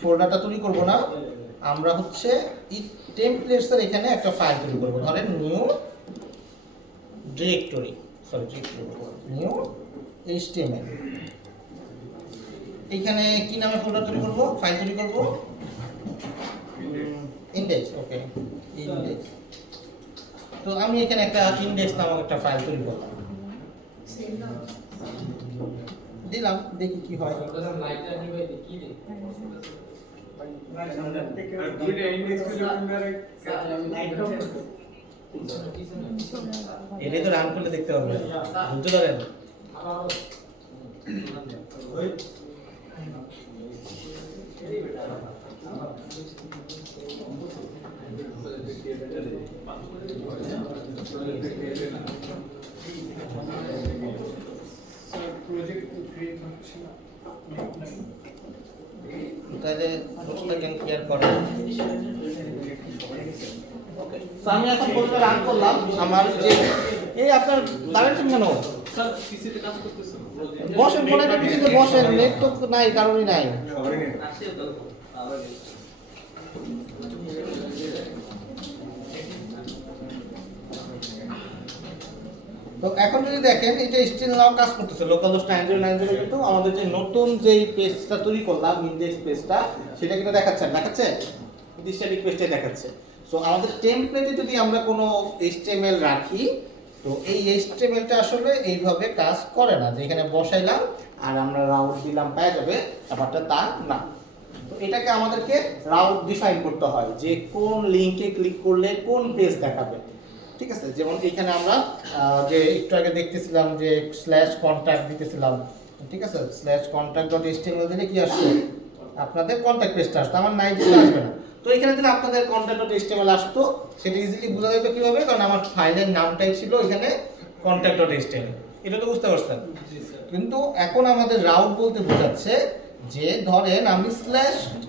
ফোল্ডারটা তৈরি করব না, আমরা হচ্ছে টেমপ্লেটসের এখানে একটা ফাইল তৈরি করব। ধরেন নিউ ডিরেক্টরি, নিউ এইচটিএমএল। এখানে কি নামে ফোল্ডার তৈরি করব, ফাইল তৈরি করব ইনডেক্স। ওকে, ইনডেক্স। তো আমি এখানে একটা ইনডেক্স নামক একটা ফাইল তৈরি করলাম, দিলাম, দেখি কি হয়। এটা তো রান করলে দেখতে পারবেন, বুঝতে পারেন? তাহলে নোটসটা কেন ক্লিয়ার করে। ওকে, তো আমি এখন বলতে রান করলাম আমার যে এই আপনার দাঁড়াচ্ছেন কেন স্যার পিসিতে কাজ করতেছেন, বসেন, ফোনে পিসিতে বসেন, নেট তো নাই, কারণই নাই। তো এখন যদি দেখেন এটা স্টিল নাও কাজ করতেছে, লোকালহোস্ট 9090 কিন্তু আমাদের যে নতুন যে পেজটা তৈরি করলাম ইনডেক্স পেজটা, সেটা কিন্তু দেখাচ্ছে স্ট্যাটিক পেজটাই দেখাচ্ছে। সো আমাদের টেমপ্লেটে যদি আমরা কোনো HTML রাখি, তো এই HTMLটা আসলে এইভাবে কাজ করে না যে এখানে বসাইলাম আর আমরা রাউট দিলাম পেয়ে যাবে, ব্যাপারটা তা না। তো এটাকে আমাদেরকে রাউট ডিফাইন করতে হয় যে কোন লিংকে ক্লিক করলে কোন পেজ দেখাবে। ঠিক আছে, যেমন এখানে আমরা যে একটু আগে দেখতেছিলাম যে /contact দিতেছিলাম, ঠিক আছে, /contact.html দিলে কি আসছে, আপনাদের কন্টাক্ট পেজটা আসতো, আমার নাই দিলে আসবে না। তো এখানে দিলে আপনাদের contact.html আসতো, সেটা ইজিলি বোঝা যেত কিভাবে, কারণ আমার ফাইলের নামটাই ছিল এখানে contact.html। এটা তো বুঝতে পারছেন। কিন্তু এখন আমাদের রাউট বলতে বোঝাচ্ছে যে ধরেন আমি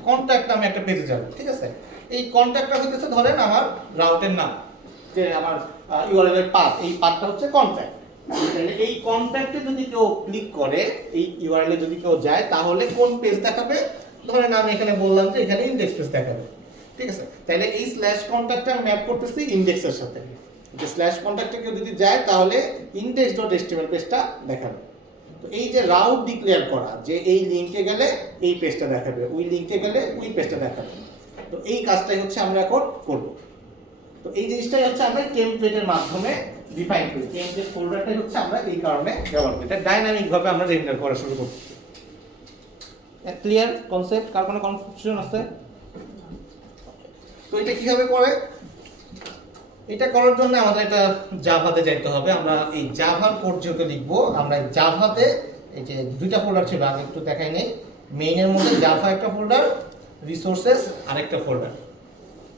/contact নামে একটা পেজে যাব, ঠিক আছে, এই কন্ট্যাক্টটা হচ্ছে ধরেন আমার রাউটের নাম, যে আমার ইউআরএল এর পাথ, এই পাথটা হচ্ছে কন্ট্যাক্ট। তাহলে এই কন্ট্যাক্টে যদি কেউ ক্লিক করে, এই ইউআরএল এ যদি কেউ যায়, তাহলে কোন পেজ দেখাবে, ধরেন আমি এখানে বললাম যে এখানে ইনডেক্স পেজ দেখাবে। ঠিক আছে, তাহলে এই /contact আমি ম্যাপ করতেছি ইনডেক্সের সাথে, যে /contact কেউ যদি যায় তাহলে index.html পেজটা দেখাবে। তো এই যে রাউট ডিক্লেয়ার করা, যে এই লিংকে গেলে এই পেজটা দেখাবে, ওই লিংকে গেলে ওই পেজটা দেখাবে, তো এই কাজটাই হচ্ছে আমরা এখন করব। তো এই জিনিসটাই হচ্ছে আমরা টেমপ্লেটের মাধ্যমে ডিফাইন করি। টেমপ্লেট ফোল্ডারটাই হচ্ছে আমরা এই কারণে ব্যবহার করি, এটা ডাইনামিক ভাবে আমরা রেন্ডার করা শুরু করছি। Clear concept? কার কোনো কনফিউশন আছে? তো এটা কিভাবে করে, এটা করার জন্য আমাদের একটা জাভাতে যাইতে হবে। আমরা এই জাভার কোড যেটা লিখব, আমরা জাভাতে এই যে দুইটা ফোল্ডার ছিল আগে একটু দেখাই নেই, মেইনের মধ্যে জাভা একটা ফোল্ডার, রিসোর্সেস আরেকটা ফোল্ডার।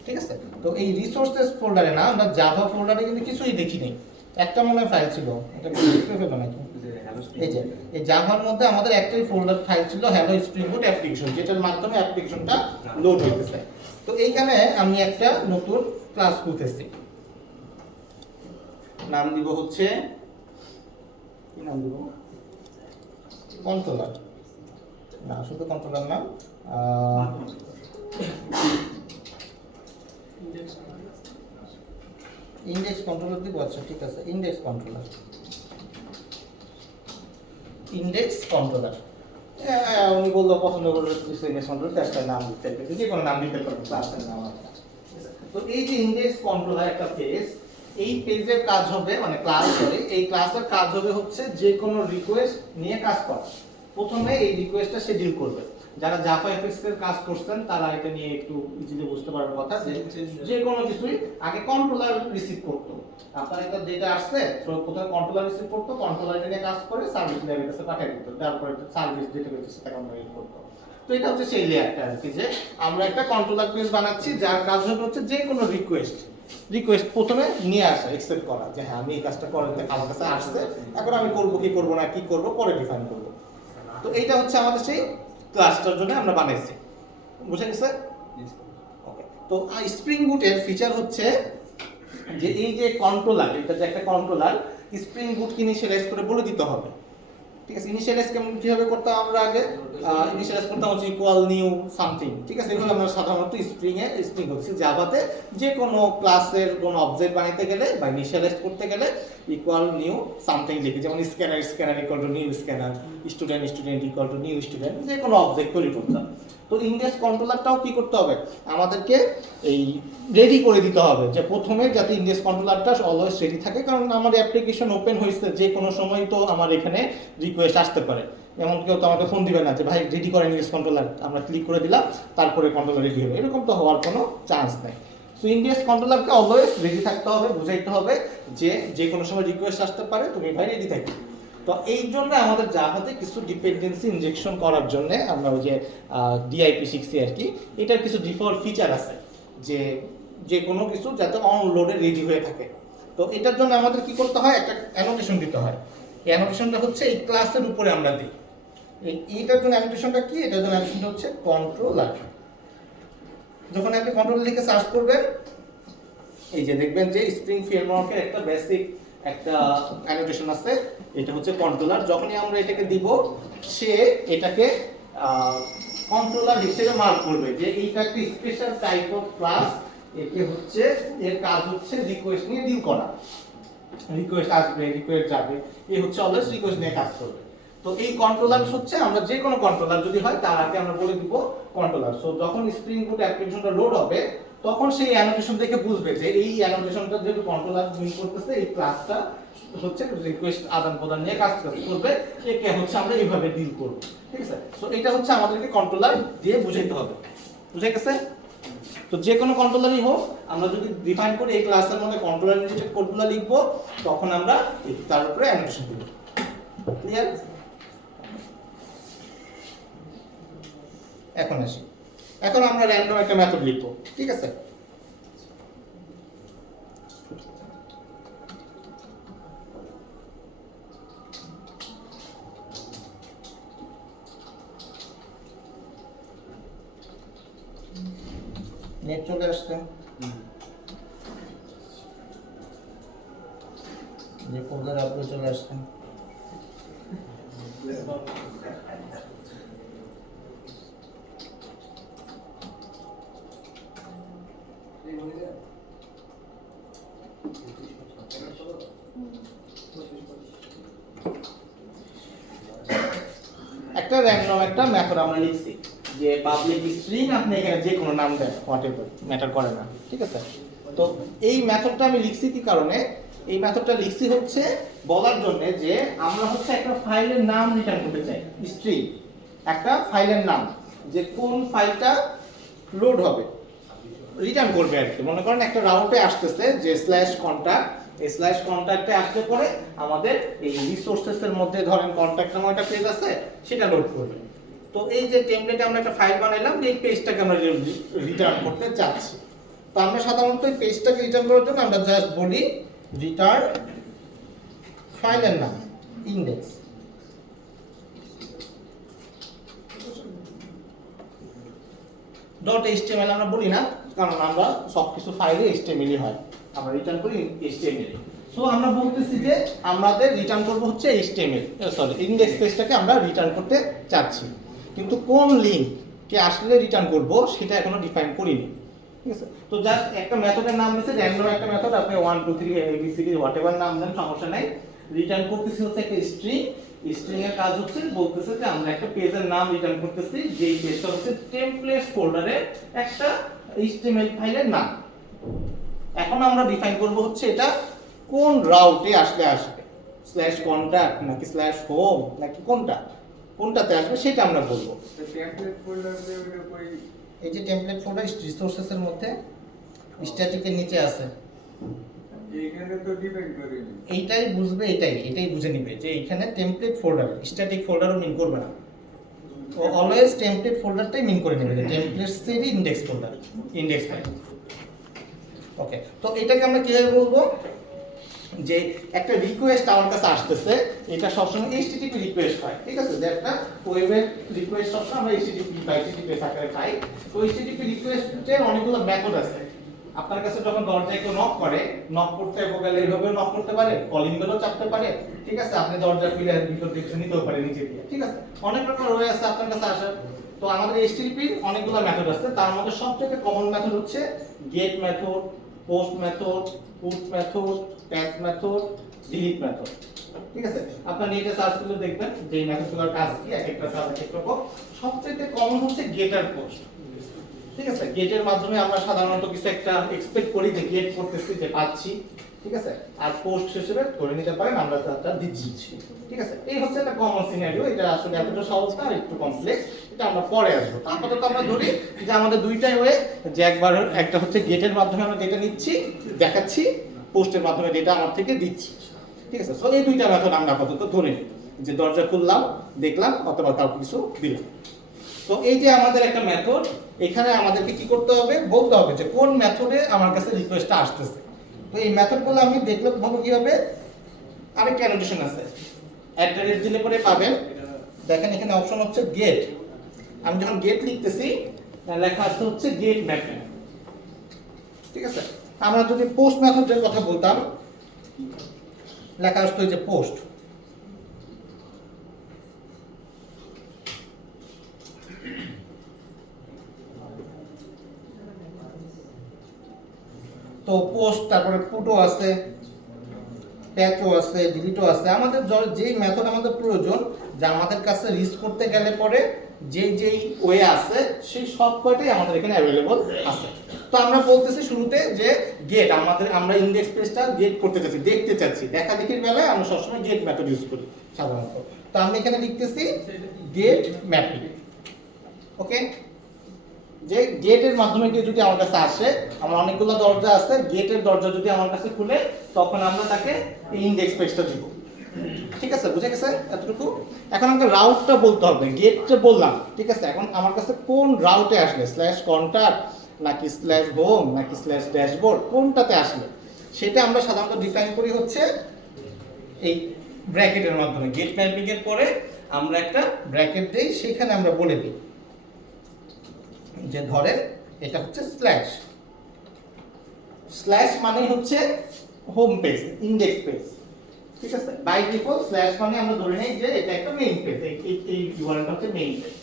ঠিক আছে, তো এই রিসোর্সেস ফোল্ডারে না, আমরা জাভা ফোল্ডারে কিন্তু কিছুই দেখি নেই, একটা মনে ফাইল ছিল, এটা কি দেখতে পেলো নাকি? এই যে এই জাভার মধ্যে আমাদের একটাই ফোল্ডার ফাইল ছিল, হ্যালো স্প্রিং বুট অ্যাপ্লিকেশন, যেটার মাধ্যমে অ্যাপ্লিকেশনটা লোড হইতেছে। তো এইখানে আমি একটা নতুন ক্লাস খুলতেছি, নাম দিব হচ্ছে, কি নাম দিব, কন্ট্রোলার না, শুধু কন্ট্রোলার নাম, ইনডেক্স কন্ট্রোলার দিব। আচ্ছা ঠিক আছে, ইনডেক্স কন্ট্রোলার, উনি বললো পছন্দ করলে ইনডেক্স কন্ট্রোলার, একটা নাম দিতে পারবে, যে কোনো নাম দিতে পারবে, ক্লাসের নাম। তো এই যে ইনডেক্স কন্ট্রোলার একটা পেজ, এই পেজের কাজ হবে, মানে ক্লাস হবে, এই ক্লাসের কাজ হবে হচ্ছে যে কোনো রিকোয়েস্ট নিয়ে কাজ করা। প্রথমে এই রিকোয়েস্টটা সে ডিল করবে। যারা জাভা এফএক্স এর কাজ করছেন তারা এটা নিয়ে একটু ইজিলি বুঝতে পারবে কথা, যে কোনো কিছুই আগে কন্ট্রোলার রিসিভ করতো, আপনার এটা যেটা আসছে প্রথমে কন্ট্রোলার রিসিভ করতো, কন্ট্রোলার নিয়ে কাজ করে সার্ভিস লেয়ারের কাছে পাঠিয়ে দিত, তারপরে সার্ভিস যেটা হচ্ছে সেটা কন্ট্রোল করতো। তো এটা হচ্ছে সেই লেয়ারটা আর কি, যে আমরা একটা কন্ট্রোলার পেজ বানাচ্ছি যার কাজ হচ্ছে যে কোনো রিকোয়েস্ট প্রথমে নিয়ে আসা, এক্সেপ্ট করা, যে হ্যাঁ আমি এই কাজটা করতে আমার কাছে আসছে, এখন আমি করবো কি করবো না, কি করবো পরে ডিফাইন করবো। তো এইটা হচ্ছে আমাদের সেই ক্লাসটার জন্য আমরা বানাইছি, বুঝে গেছে? ওকে, তো স্প্রিং বুটের ফিচার হচ্ছে যে এই যে কন্ট্রোলার, এটা যে একটা কন্ট্রোলার, স্প্রিং বুট কি ইনিশিয়ালাইজ করে বলে দিতে হবে। ঠিক আছে। ইনিশিয়ালাইজ কিভাবে করতাম আমরা আগে? ইনিশিয়ালাইজ করতাম হচ্ছে ইকুয়াল নিউ সামথিং, ঠিক আছে। এগুলো আমরা সাধারণত স্ট্রিং হচ্ছে জাভাতে যে কোনো ক্লাসের কোনো অবজেক্ট বানাইতে গেলে বা ইনিশিয়ালাইজ করতে গেলে ইকুয়াল নিউ সামথিং লিখি, যেমন scanner equal to new scanner, student equal to new student, যে কোনো অবজেক্ট তৈরি করতাম। তো ইনডেক্স কন্ট্রোলারটাও কি করতে হবে? আমাদেরকে এই রেডি করে দিতে হবে যে প্রথমে যাতে ইনডেক্স কন্ট্রোলারটা অলওয়েজ রেডি থাকে, কারণ আমার অ্যাপ্লিকেশন ওপেন হয়েছে যে কোনো সময় তো আমার এখানে রিকোয়েস্ট আসতে পারে। এমন কেউ তো আমাকে ফোন দিবে না যে ভাই রেডি করেন ইনডেক্স কন্ট্রোলার, আমরা ক্লিক করে দিলাম তারপরে কন্ট্রোলার রেডি হবে, এরকম তো হওয়ার কোনো চান্স নেই। সো ইনডেক্স কন্ট্রোলারকে অলওয়েজ রেডি থাকতে হবে, বুঝাইতে হবে যে যে কোনো সময় রিকোয়েস্ট আসতে পারে, তুমি ভাই রেডি থাকবে। তো এই জন্য আমাদের জাভাতে কিছু ডিপেন্ডেন্সি ইনজেকশন করার জন্য আমরা ওই যে ডিআইপি শিখছি আর কি, এটার কিছু ডিফল্ট ফিচার আছে যে যে কোনো কিছু যাতে অনলোডে রেডি হয়ে থাকে। তো এটার জন্য আমাদের কি করতে হয়? একটা অ্যানোটেশন দিতে হয়। এই অ্যানোটেশনটা হচ্ছে এই ক্লাসের উপরে আমরা দিই। এইটার জন্য অ্যানোটেশনটা কি? এটার জন্য অ্যানোটেশনটা হচ্ছে কন্ট্রোলার। যখন আপনি কন্ট্রোলার লিখে সার্চ করবেন, এই যে দেখবেন যে স্প্রিং ফ্রেমওয়ার্কের একটা বেসিক একটা অ্যানোটেশন আছে, এটা হচ্ছে কন্ট্রোলার। যখনই আমরা এটাকে দিব, সে এটাকে কন্ট্রোলার হিসেবে মার্ক করবে যে এইটা একটা স্পেশাল টাইপ অফ ক্লাস, একে হচ্ছে এর কাজ হচ্ছে রিকোয়েস্ট নিয়ে ডিল করা। রিকোয়েস্ট আসবে, রিকোয়েস্ট যাবে, এই হচ্ছে অলওয়েজ রিকোয়েস্ট নিয়ে কাজ করবে। তো এই কন্ট্রোলার হচ্ছে আমরা যে কোনো কন্ট্রোলার যদি হয় তার আগে আমরা বলে দিব কন্ট্রোলার। সো যখন স্প্রিং বুট অ্যাপ্লিকেশনটা লোড হবে তখন সেই অ্যানোটেশন দেখে বুঝবে যে এই অ্যানোটেশনটা যেহেতু কন্ট্রোলার মিন করতেছে, এই ক্লাসটা হচ্ছে রিকোয়েস্ট আদান প্রদান নিয়ে কাজ করবে, একে হচ্ছে আমরা এইভাবে ডিল করব, ঠিক আছে। সো এটা হচ্ছে আমাদেরকে কন্ট্রোলার দিয়ে বুঝাইতে হবে, বুঝে গেছে? তো যে কোনো কন্ট্রোলারই হোক, আমরা যদি ডিফাইন করি এই ক্লাসের মধ্যে কন্ট্রোলার রিলেটেড কোডগুলো লিখব, তখন আমরা তার উপরে অ্যানোটেশন দেব। ক্লিয়ার? এখন আসি, এখন আমরা র্যান্ডম একটা মেথড লিখব, ঠিক আছে। নেট চলে আসছে, যে ফোল্ডার আপলোড চলে আসছে। একটা র্যান্ডম একটা মেথড আমরা লিখছি যে পাবলিক স্ট্রিং, আপনি এখানে যে কোনো নাম দেন, হোয়াটএভার, ম্যাটার করে না, ঠিক আছে। তো এই মেথডটা আমি লিখছি কি কারণে? এই মেথডটা লিখছি হচ্ছে বলার জন্য যে আমরা হচ্ছে একটা ফাইলের নাম রিটার্ন করতে চাই, স্ট্রিং একটা ফাইলের নাম, যে কোন ফাইলটা লোড হবে, রিটার্ন করবে আর কি। মনে করেন একটা রাউটে আসতেছে যে /contact, এই /contactে আসলে পরে আমাদের এই রিসোর্সেসের মধ্যে ধরেন কন্ট্যাক্ট নামে একটা পেজ আছে, সেটা লোড করবে। তো এই যে টেমপ্লেটে আমরা একটা ফাইল বানাইলাম, এই পেজটাকে আমরা রিটার্ন করতে চাচ্ছি। তো আমরা সাধারণত এই পেজটাকে রিটার্ন করার জন্য আমরা জাস্ট বলি রিটার্ন ফাইলের নাম ইনডেক্স। .html আমরা বলি না, কারণ আমরা সবকিছু ফাইলে html হয়, আমরা রিটার্ন করি html। সো আমরা বলতেছি যে আমাদের রিটার্ন করব হচ্ছে html, সরি ইনডেক্স পেজটাকে আমরা রিটার্ন করতে চাচ্ছি, কিন্তু কোন লিংক কে আসলে রিটার্ন করব সেটা এখনো ডিফাইন করিনি, ঠিক আছে। তো জাস্ট একটা মেথডের নাম দিয়েছে, র্যান্ডম একটা মেথড, আপনি 1 2 3 abcd হোয়াটএভার নাম দেন, সমস্যা নাই। রিটার্ন করতেছি হচ্ছে একটা স্ট্রিং, স্ট্রিং এর কাজ হচ্ছে বলতেছে যে আমরা একটা পেজের নাম রিটার্ন করতেছি, যেই পেজটা হচ্ছে টেমপ্লেটস ফোল্ডারে একটা html ফাইলের নাম। এখন আমরা ডিফাইন করব হচ্ছে এটা কোন রাউটে আসলে আসবে, /contact নাকি /home নাকি কোনটাতে আসবে সেটা আমরা বলবো। টেমপ্লেট ফোল্ডার দিয়ে কই, এই যে টেমপ্লেট ফোল্ডার রিসোর্সেস এর মধ্যে স্ট্যাটিকের নিচে আছে, এইখানে তো ডিপেন্ড করে নি। এইটাই বুঝবে, এটাই বুঝে নিবে যে এখানে টেমপ্লেট ফোল্ডার, স্ট্যাটিক ফোল্ডারও মিন করবে না, ও অলওয়েজ টেমপ্লেট ফোল্ডারটাই মিন করে নেবে, যে টেমপ্লেটস এর ইনডেক্স ফোল্ডার, ইনডেক্স ফাইল। ওকে, তো এটাকে আমরা কিভাবে বলবো? যে একটা রিকোয়েস্ট আমার কাছে আসতেছে, এটা সবসময় HTTP রিকোয়েস্ট হয়, ঠিক আছে। যে একটা ওয়েবের রিকোয়েস্ট সবসময় আমরা HTTP আকারে পাই। তো HTTP রিকোয়েস্টের অনেকগুলো মেথড আছে, আপনার কাছে যখন দরজায় কেউ নক করে, নক করতে গেলে এইভাবে নক করতে পারে, কলিং বেলও চাপতে পারে, ঠিক আছে, আপনি দরজা খুলে ভিতর থেকে নিতেও পারেন নিচে দিয়ে, ঠিক আছে, অনেক রকম ওয়ে আছে আপনার কাছে আসার। তো আমাদের এসটিপির অনেকগুলো মেথড আছে, তার মধ্যে সবচেয়ে কমন মেথড হচ্ছে get method, post method, put method, patch method, delete method, ঠিক আছে। আপনার নেটে সার্চ করলে দেখবেন যে এই মেথডগুলোর কাজ কি, এক একটা কাজ এক এক রকম। সবচেয়ে কমন হচ্ছে গেট আর পোস্ট, ঠিক আছে। গেটের মাধ্যমে আমরা সাধারণত কিছু একটা এক্সপেক্ট করি যে গেট করতেছি, যে পাচ্ছি, ঠিক আছে, আর পোস্ট হিসেবে ধরে নিতে পারেন আমরা তাটা দিচ্ছি, ঠিক আছে। এই হচ্ছে একটা কমন সিনারিও। এটা আসলে এতটা সহজ না, একটু কমপ্লেক্স, এটা আমরা পরে আসবো। আপাতত আমরা ধরি যে আমাদের দুইটাই ওয়ে, যে একবার একটা হচ্ছে গেটের মাধ্যমে আমরা ডেটা নিচ্ছি, দেখাচ্ছি, পোস্টের মাধ্যমে ডেটা আমার থেকে দিচ্ছি, ঠিক আছে। সো এই দুইটা মেথড আমরা আপাতত ধরে নিই, যে দরজা খুললাম, দেখলাম, অথবা কাউকে কিছু দিলাম। তো এই যে আমাদের একটা মেথড, এখানে আমাদেরকে কি করতে হবে, বলতে হবে যে কোন মেথডে আমার কাছে রিকোয়েস্টটা আসতেছে। তো এই মেথডগুলো আমি দেখলে ভাবো কি হবে, আরেকটা অ্যানোটেশন আছে, অ্যাট দিলে পরে পাবেন, দেখেন এখানে অপশন হচ্ছে গেট। আমি যখন গেট লিখতেছি, লেখা আসছে হচ্ছে গেট মেথড, ঠিক আছে। আমরা যদি পোস্ট মেথডের কথা বলতাম, লেখা আসতো যে পোস্ট। তো পোস্ট, তারপরে পুটও আছে, প্যাচও আছে, ডিলিটও আছে। আমাদের যেই মেথড আমাদের প্রয়োজন, যে আমাদের কাছে রিচ করতে গেলে পরে যেই ওয়ে আছে, সেই সব কয়টাই আমাদের এখানে অ্যাভেলেবল আছে। তো আমরা বলতেছি শুরুতে যে গেট, আমরা ইন্ডেক্স পেজটা গেট করতে চাচ্ছি, দেখতে চাচ্ছি, দেখা দেখির বেলায় আমরা সবসময় গেট মেথড ইউজ করি সাধারণত। তো আমি এখানে লিখতেছি গেট ম্যাপিং, ওকে। যে গেটের মাধ্যমে কেউ যদি আমার কাছে আসে, আমার অনেকগুলো দরজা আছে, গেটের দরজা যদি আমার কাছে খুলে, তখন আমরা তাকে ইন্ডেক্স পেজটা দিব, ঠিক আছে, বুঝে গেছে এতটুকু। এখন আমাকে রাউটটা বলতে হবে, গেটটা বললাম, ঠিক আছে। এখন আমার কাছে কোন রাউটে আসলে, স্ল্যাশ কন্টাক্ট নাকি স্ল্যাশ হোম নাকি স্ল্যাশ ড্যাশবোর্ড, কোনটাতে আসলে, সেটা আমরা সাধারণত ডিফাইন করি হচ্ছে এই ব্র্যাকেটের মাধ্যমে। গেট ম্যাপিং এর পরে আমরা একটা ব্র্যাকেট দেই, সেখানে আমরা বলে দিই যে ধরেন এটা হচ্ছে স্ল্যাশ, স্ল্যাশ মানে হচ্ছে হোম পেজ, ইন্ডেক্স পেজ, ঠিক আছে। বাই ডিফল্ট স্ল্যাশ মানে আমরা ধরে নেই যে এটা একটা মেইন পেজ, এই ইউআরএলটা হচ্ছে মেইন পেজ।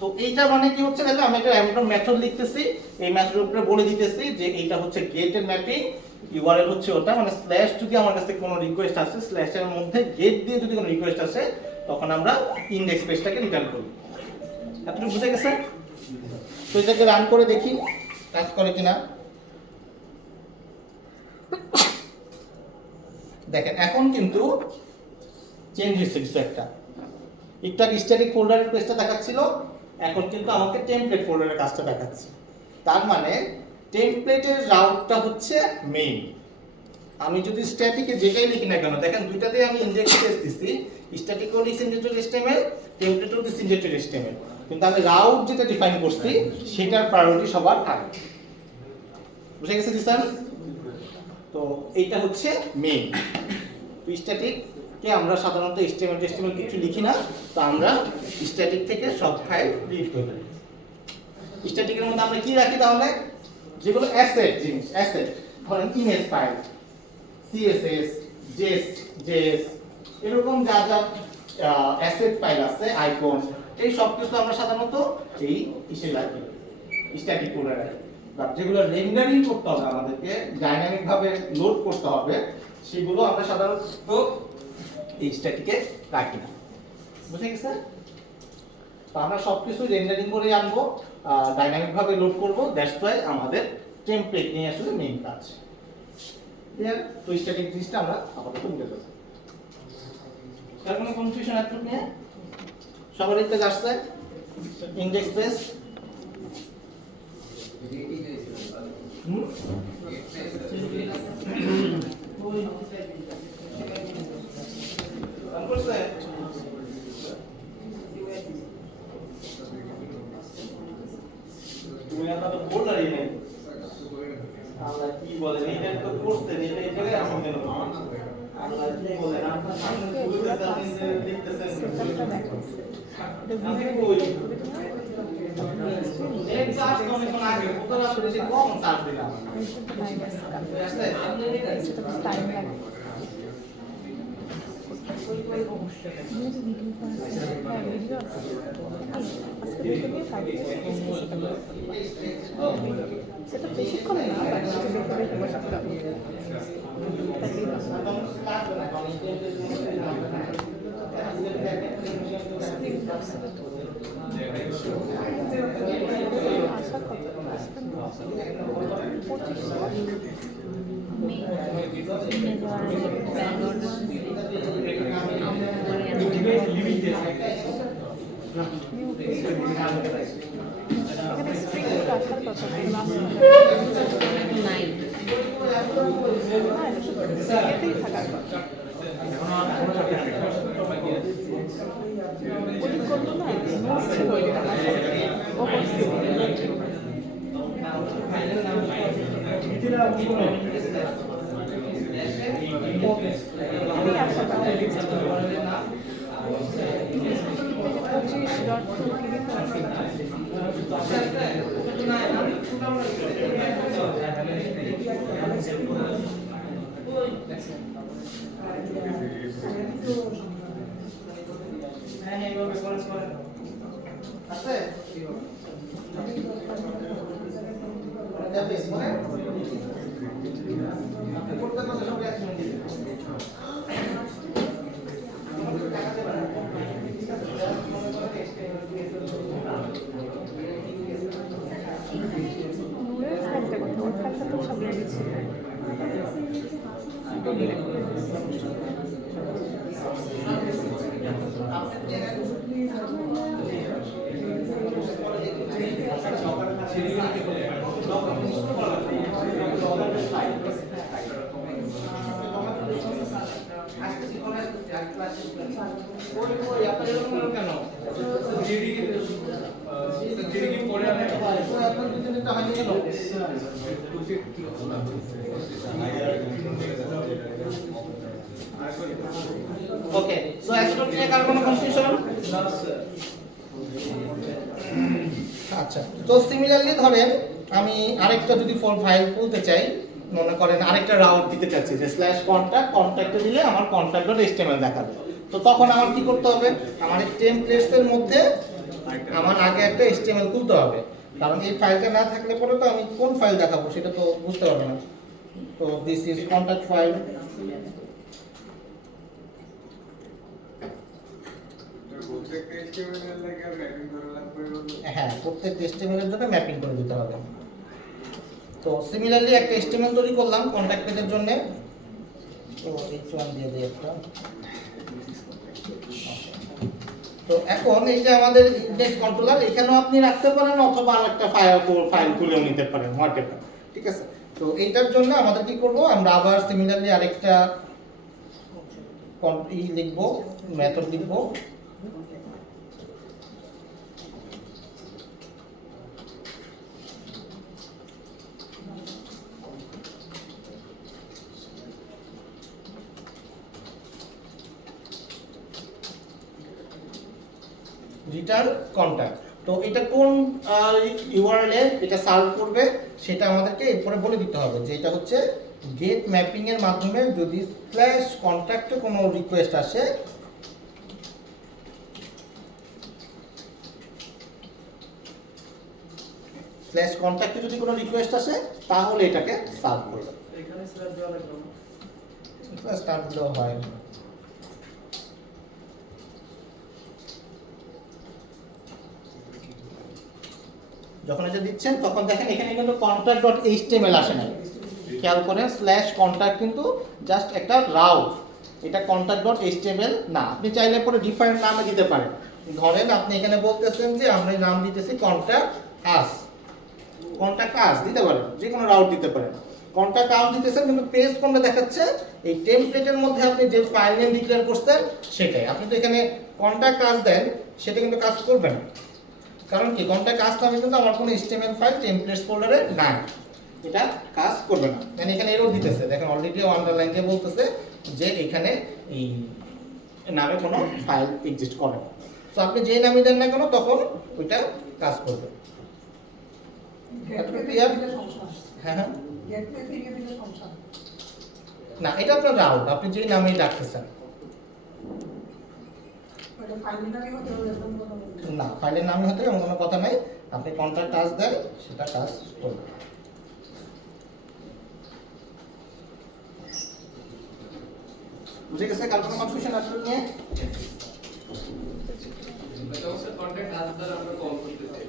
তো এইটা মানে কি হচ্ছে, তাহলে আমি একটা র্যান্ডম মেথড লিখতেছি, এই মেথডের উপরে বলে দিতেছি যে এইটা হচ্ছে গেটের ম্যাপিং, ইউআরএল হচ্ছে ওটা, মানে স্ল্যাশ যদি আমার কাছে কোনো রিকোয়েস্ট আসে, স্ল্যাশের মধ্যে গেট দিয়ে যদি কোনো রিকোয়েস্ট আসে, তখন আমরা ইন্ডেক্স পেজটাকে রিটার্ন করি। এতটুকু বুঝে গেছে? তো এটাকে রান করে দেখি কাজ করে কিনা। দেখেন এখন কিন্তু চেঞ্জ হয়েছে কিছু একটা, একটু আগে স্ট্যাটিক ফোল্ডারের পেজটা দেখাচ্ছিল, এখন কিন্তু আমাকে টেমপ্লেট ফোল্ডারের কাজটা দেখাচ্ছে। তার মানে টেমপ্লেটের রাউটটা হচ্ছে মেইন। আমি যদি স্ট্যাটিকে যেটাই লিখি না কেন, দেখেন দুইটাতেই আমি ইনজেক্ট পেজ দিছি, স্ট্যাটিকও দিছি ইনজেক্টেড HTML, টেমপ্লেটও দিছি ইনজেক্টেড HTML, কিন্তু আমি রাউট যেটা ডিফাইন করছি সেটার প্রায়োরিটি সবার আগে। বুঝে গেছে দিশান? তো এইটা হচ্ছে মেইন। স্ট্যাটিক কে আমরা সাধারণত HTML কিছু লিখি না, তো আমরা স্ট্যাটিক থেকে সব ফাইল ডিলিট করে দিই। স্ট্যাটিকের মধ্যে আমরা কি রাখি তাহলে, যেগুলো অ্যাসেট জিনিস, অ্যাসেট, ধরেন ইমেজ ফাইল, CSS, JS, এরকম যা যা অ্যাসেট ফাইল আছে, আইকন, এই সব কিছু আমরা সাধারণত এই ইসে রাখি, স্ট্যাটিক করে রাখি। যেগুলো রেন্ডারিং করতে হবে, আমাদেরকে ডাইনামিক ভাবে লোড করতে হবে, সেগুলো আমরা সাধারণত এই স্ট্যাটিকে রাখি না। বুঝে গেছে? তো আমরা সবকিছু রেন্ডারিং করে আনবো, ডাইনামিক ভাবে লোড করব, দ্যাটস ওয়াই আমাদের টেমপ্লেট নিয়ে আসলে মেইন কাজ। ক্লিয়ার? তো স্ট্যাটিক জিনিসটা আমরা আপাতত বুঝে গেছি। তার কোনো কনফিউশন আছে নিয়ে? সবারই কাজ আসছে? ইনডেক্স পেজ তুমি আপনার বোর্ডারই নেই, আমরা কি বলেন এইটা তো করতে নেই, এই জায়গায় আসেন কেন? আমরা কি বলেন আপনার সামনে বলতেছেন, আপনি লিখতেছেন আপনি কই নেট সার্চ অনেকক্ষণ আগে বোতল আসলে বেশি কম চার্জ দিলাম আসছে টাইম লাগে সেটা বেশিক্ষণ না বাট দেখে দেখে বসে আশা কত এখানে স্প্রিং আসার কথা এতেই থাকার কথা ওই করলো না নোটস ছিল ওইটা ও আমি আশা করি โอเค সো এতটুকু নিয়ে কার কোনো কনফিউশন? আচ্ছা, তো সিমিলারলি ধরেন আমি আরেকটা যদি ফাইল খুলতে চাই, মনে করেন আরেকটা রাউট দিতে চাচ্ছি যে কন্টাক্টে দিলে আমার contact.html দেখাবে। তো তখন আমার কি করতে হবে? আমার এই টেমপ্লেটস এর মধ্যে আমার আগে একটা HTML খুলতে হবে, কারণ এই ফাইলটা না থাকলে পরে তো আমি কোন ফাইল দেখাবো সেটা তো বুঝতে পারবো না। তো দিস ইজ কন্টাক্ট ফাইল। হ্যাঁ, প্রত্যেক HTML এর জন্য ম্যাপিং করে দিতে হবে। তো সিমিলারলি একটা HTML তৈরি করলাম কন্টাক্ট পেজের জন্য। তো h1 দিয়ে দিই একটা। তো এখন এই যে আমাদের ইনডেক্স কন্ট্রোলার, এখানেও আপনি রাখতে পারেন অথবা আরেকটা ফাইল খুলেও নিতে পারেন, হোয়াটএভার। ঠিক আছে? তো এইটার জন্য আমাদের কি করব? আমরা আবার সিমিলারলি আরেকটা লিখব, মেথড লিখব। Return contact. তো এটা কোন ইউআরএল এ এটা সার্ভ করবে সেটা আমাদেরকে এরপরে বলে দিতে হবে, যে এটা হচ্ছে গেট ম্যাপিং এর মাধ্যমে যদি স্ল্যাশ কন্টাক্টে কোনো রিকোয়েস্ট আসে, স্ল্যাশ কন্টাক্টে যদি কোনো রিকোয়েস্ট আসে তাহলে এটাকে সার্ভ করবে। এখানে স্ল্যাশ দেওয়া লাগবে না, স্টার্ট দিলেও হয়। যখন এটা দিচ্ছেন তখন দেখেন এখানে কিন্তু contact.html আসে না, খেয়াল করেন স্ল্যাশ কন্টাক্ট কিন্তু জাস্ট একটা রাউট, এটা contact.html না। আপনি চাইলে পরে ডিফারেন্ট নামে দিতে পারেন। ধরেন আপনি এখানে বলতেছেন যে আমরা নাম দিতেছি contact us দিতে পারেন, যে কোনো রাউট দিতে পারেন। contact us দিতেছেন কিন্তু পেজ কোনটা দেখাচ্ছে এই টেমপ্লেটের মধ্যে আপনি যে ফাইল নেম ডিক্লেয়ার করছেন সেটাই। আপনি তো এখানে contact us দেন, সেটা কিন্তু কাজ করবে না, কারণ কি কন্টাক্ট কাজ নামে কিন্তু আমার কোনো HTML ফাইল টেমপ্লেটস ফোল্ডারে নাই, এটা কাজ করবে না। মানে এখানে এরর দিতেছে, দেখেন অলরেডি আন্ডারলাইন দিয়ে বলতেছে যে এখানে এই নামে কোনো ফাইল এক্সিস্ট করে না। তো আপনি যে নামই দেন না কেন তখন ওইটা কাজ করবে। ক্লিয়ার? হ্যাঁ হ্যাঁ না, এটা আপনার রাউট, আপনি যেই নামেই ডাকতেছেন। না, ফাইলের নামই হতে এমন কোনো কথা নাই, আপনি কন্ট্রাক্ট কাজ দেন সেটা কাজ করবে। বুঝে গেছে কার কোনো কনফিউশন আসলে নিয়ে?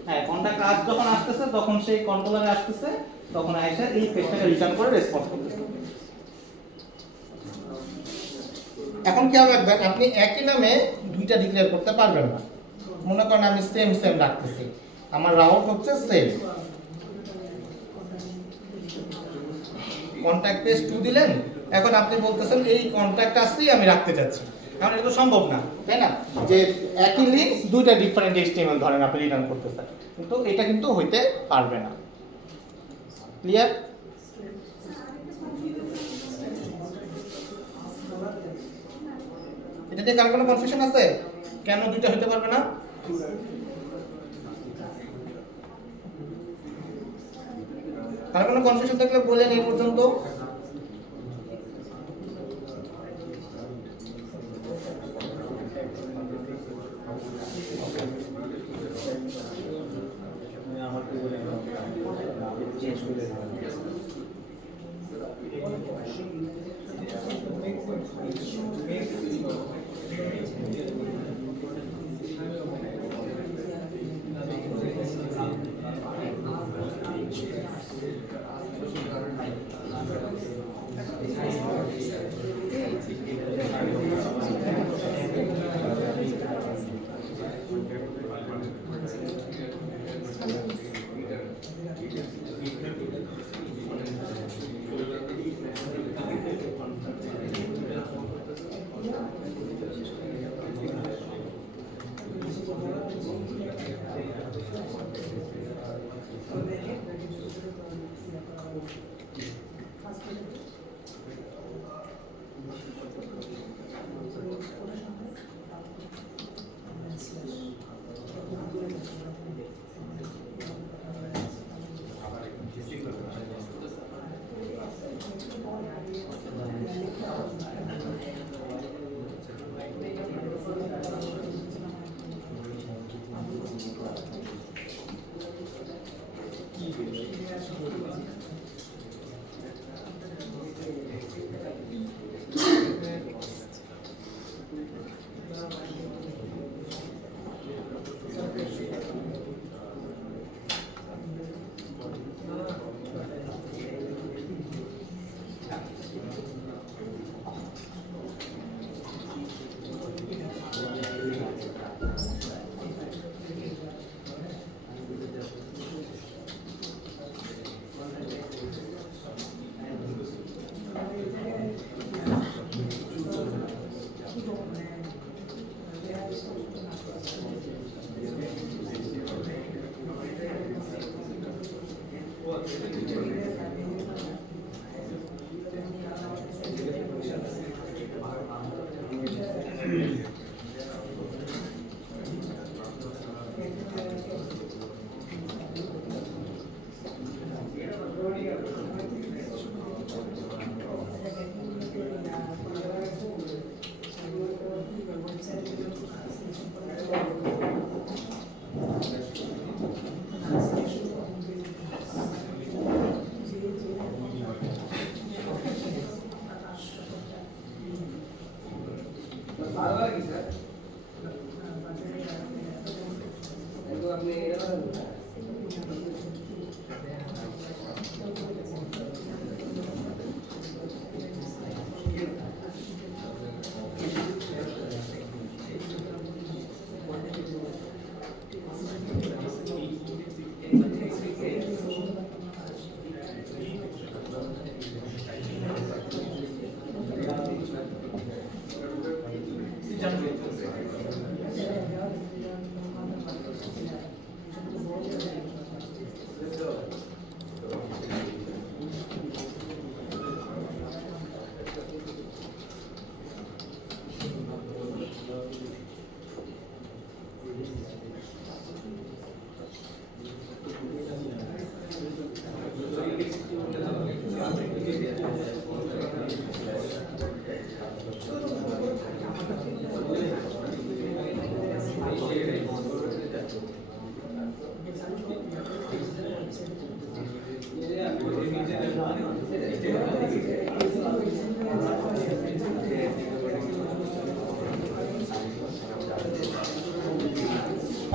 হ্যাঁ, কন্ট্রাক্ট কাজ যখন আসতেছে তখন সেই কন্ট্রোলারে আসতেছে, তখন আইসা এই পেজটাকে রিটার্ন করে রেসপন্স করতেছে। এখন কি হবে রাখবেন, আপনি একই নামে দুইটা ডিক্লেয়ার করতে পারবেন না। মনে করেন আমি সেম রাখতেছি, আমার রাউট হচ্ছে সেম, কন্ট্যাক্ট পেজ 2 দিলেন, এখন আপনি বলতেছেন এই কন্ট্যাক্ট আসলেই আমি রাখতে চাচ্ছি, কারণ এটা তো সম্ভব না, তাই না? যে একই লিঙ্ক দুইটা ডিফারেন্ট HTML ধরেন আপনি রিটার্ন করতেছেন, কিন্তু এটা কিন্তু হইতে পারবে না। ক্লিয়ার? এটা নিয়ে কার কোনো কনফিউশন আছে? কেন দুইটা হইতে পারবে না? কার কোনো কনফিউশন থাকলে বলেন এই পর্যন্ত।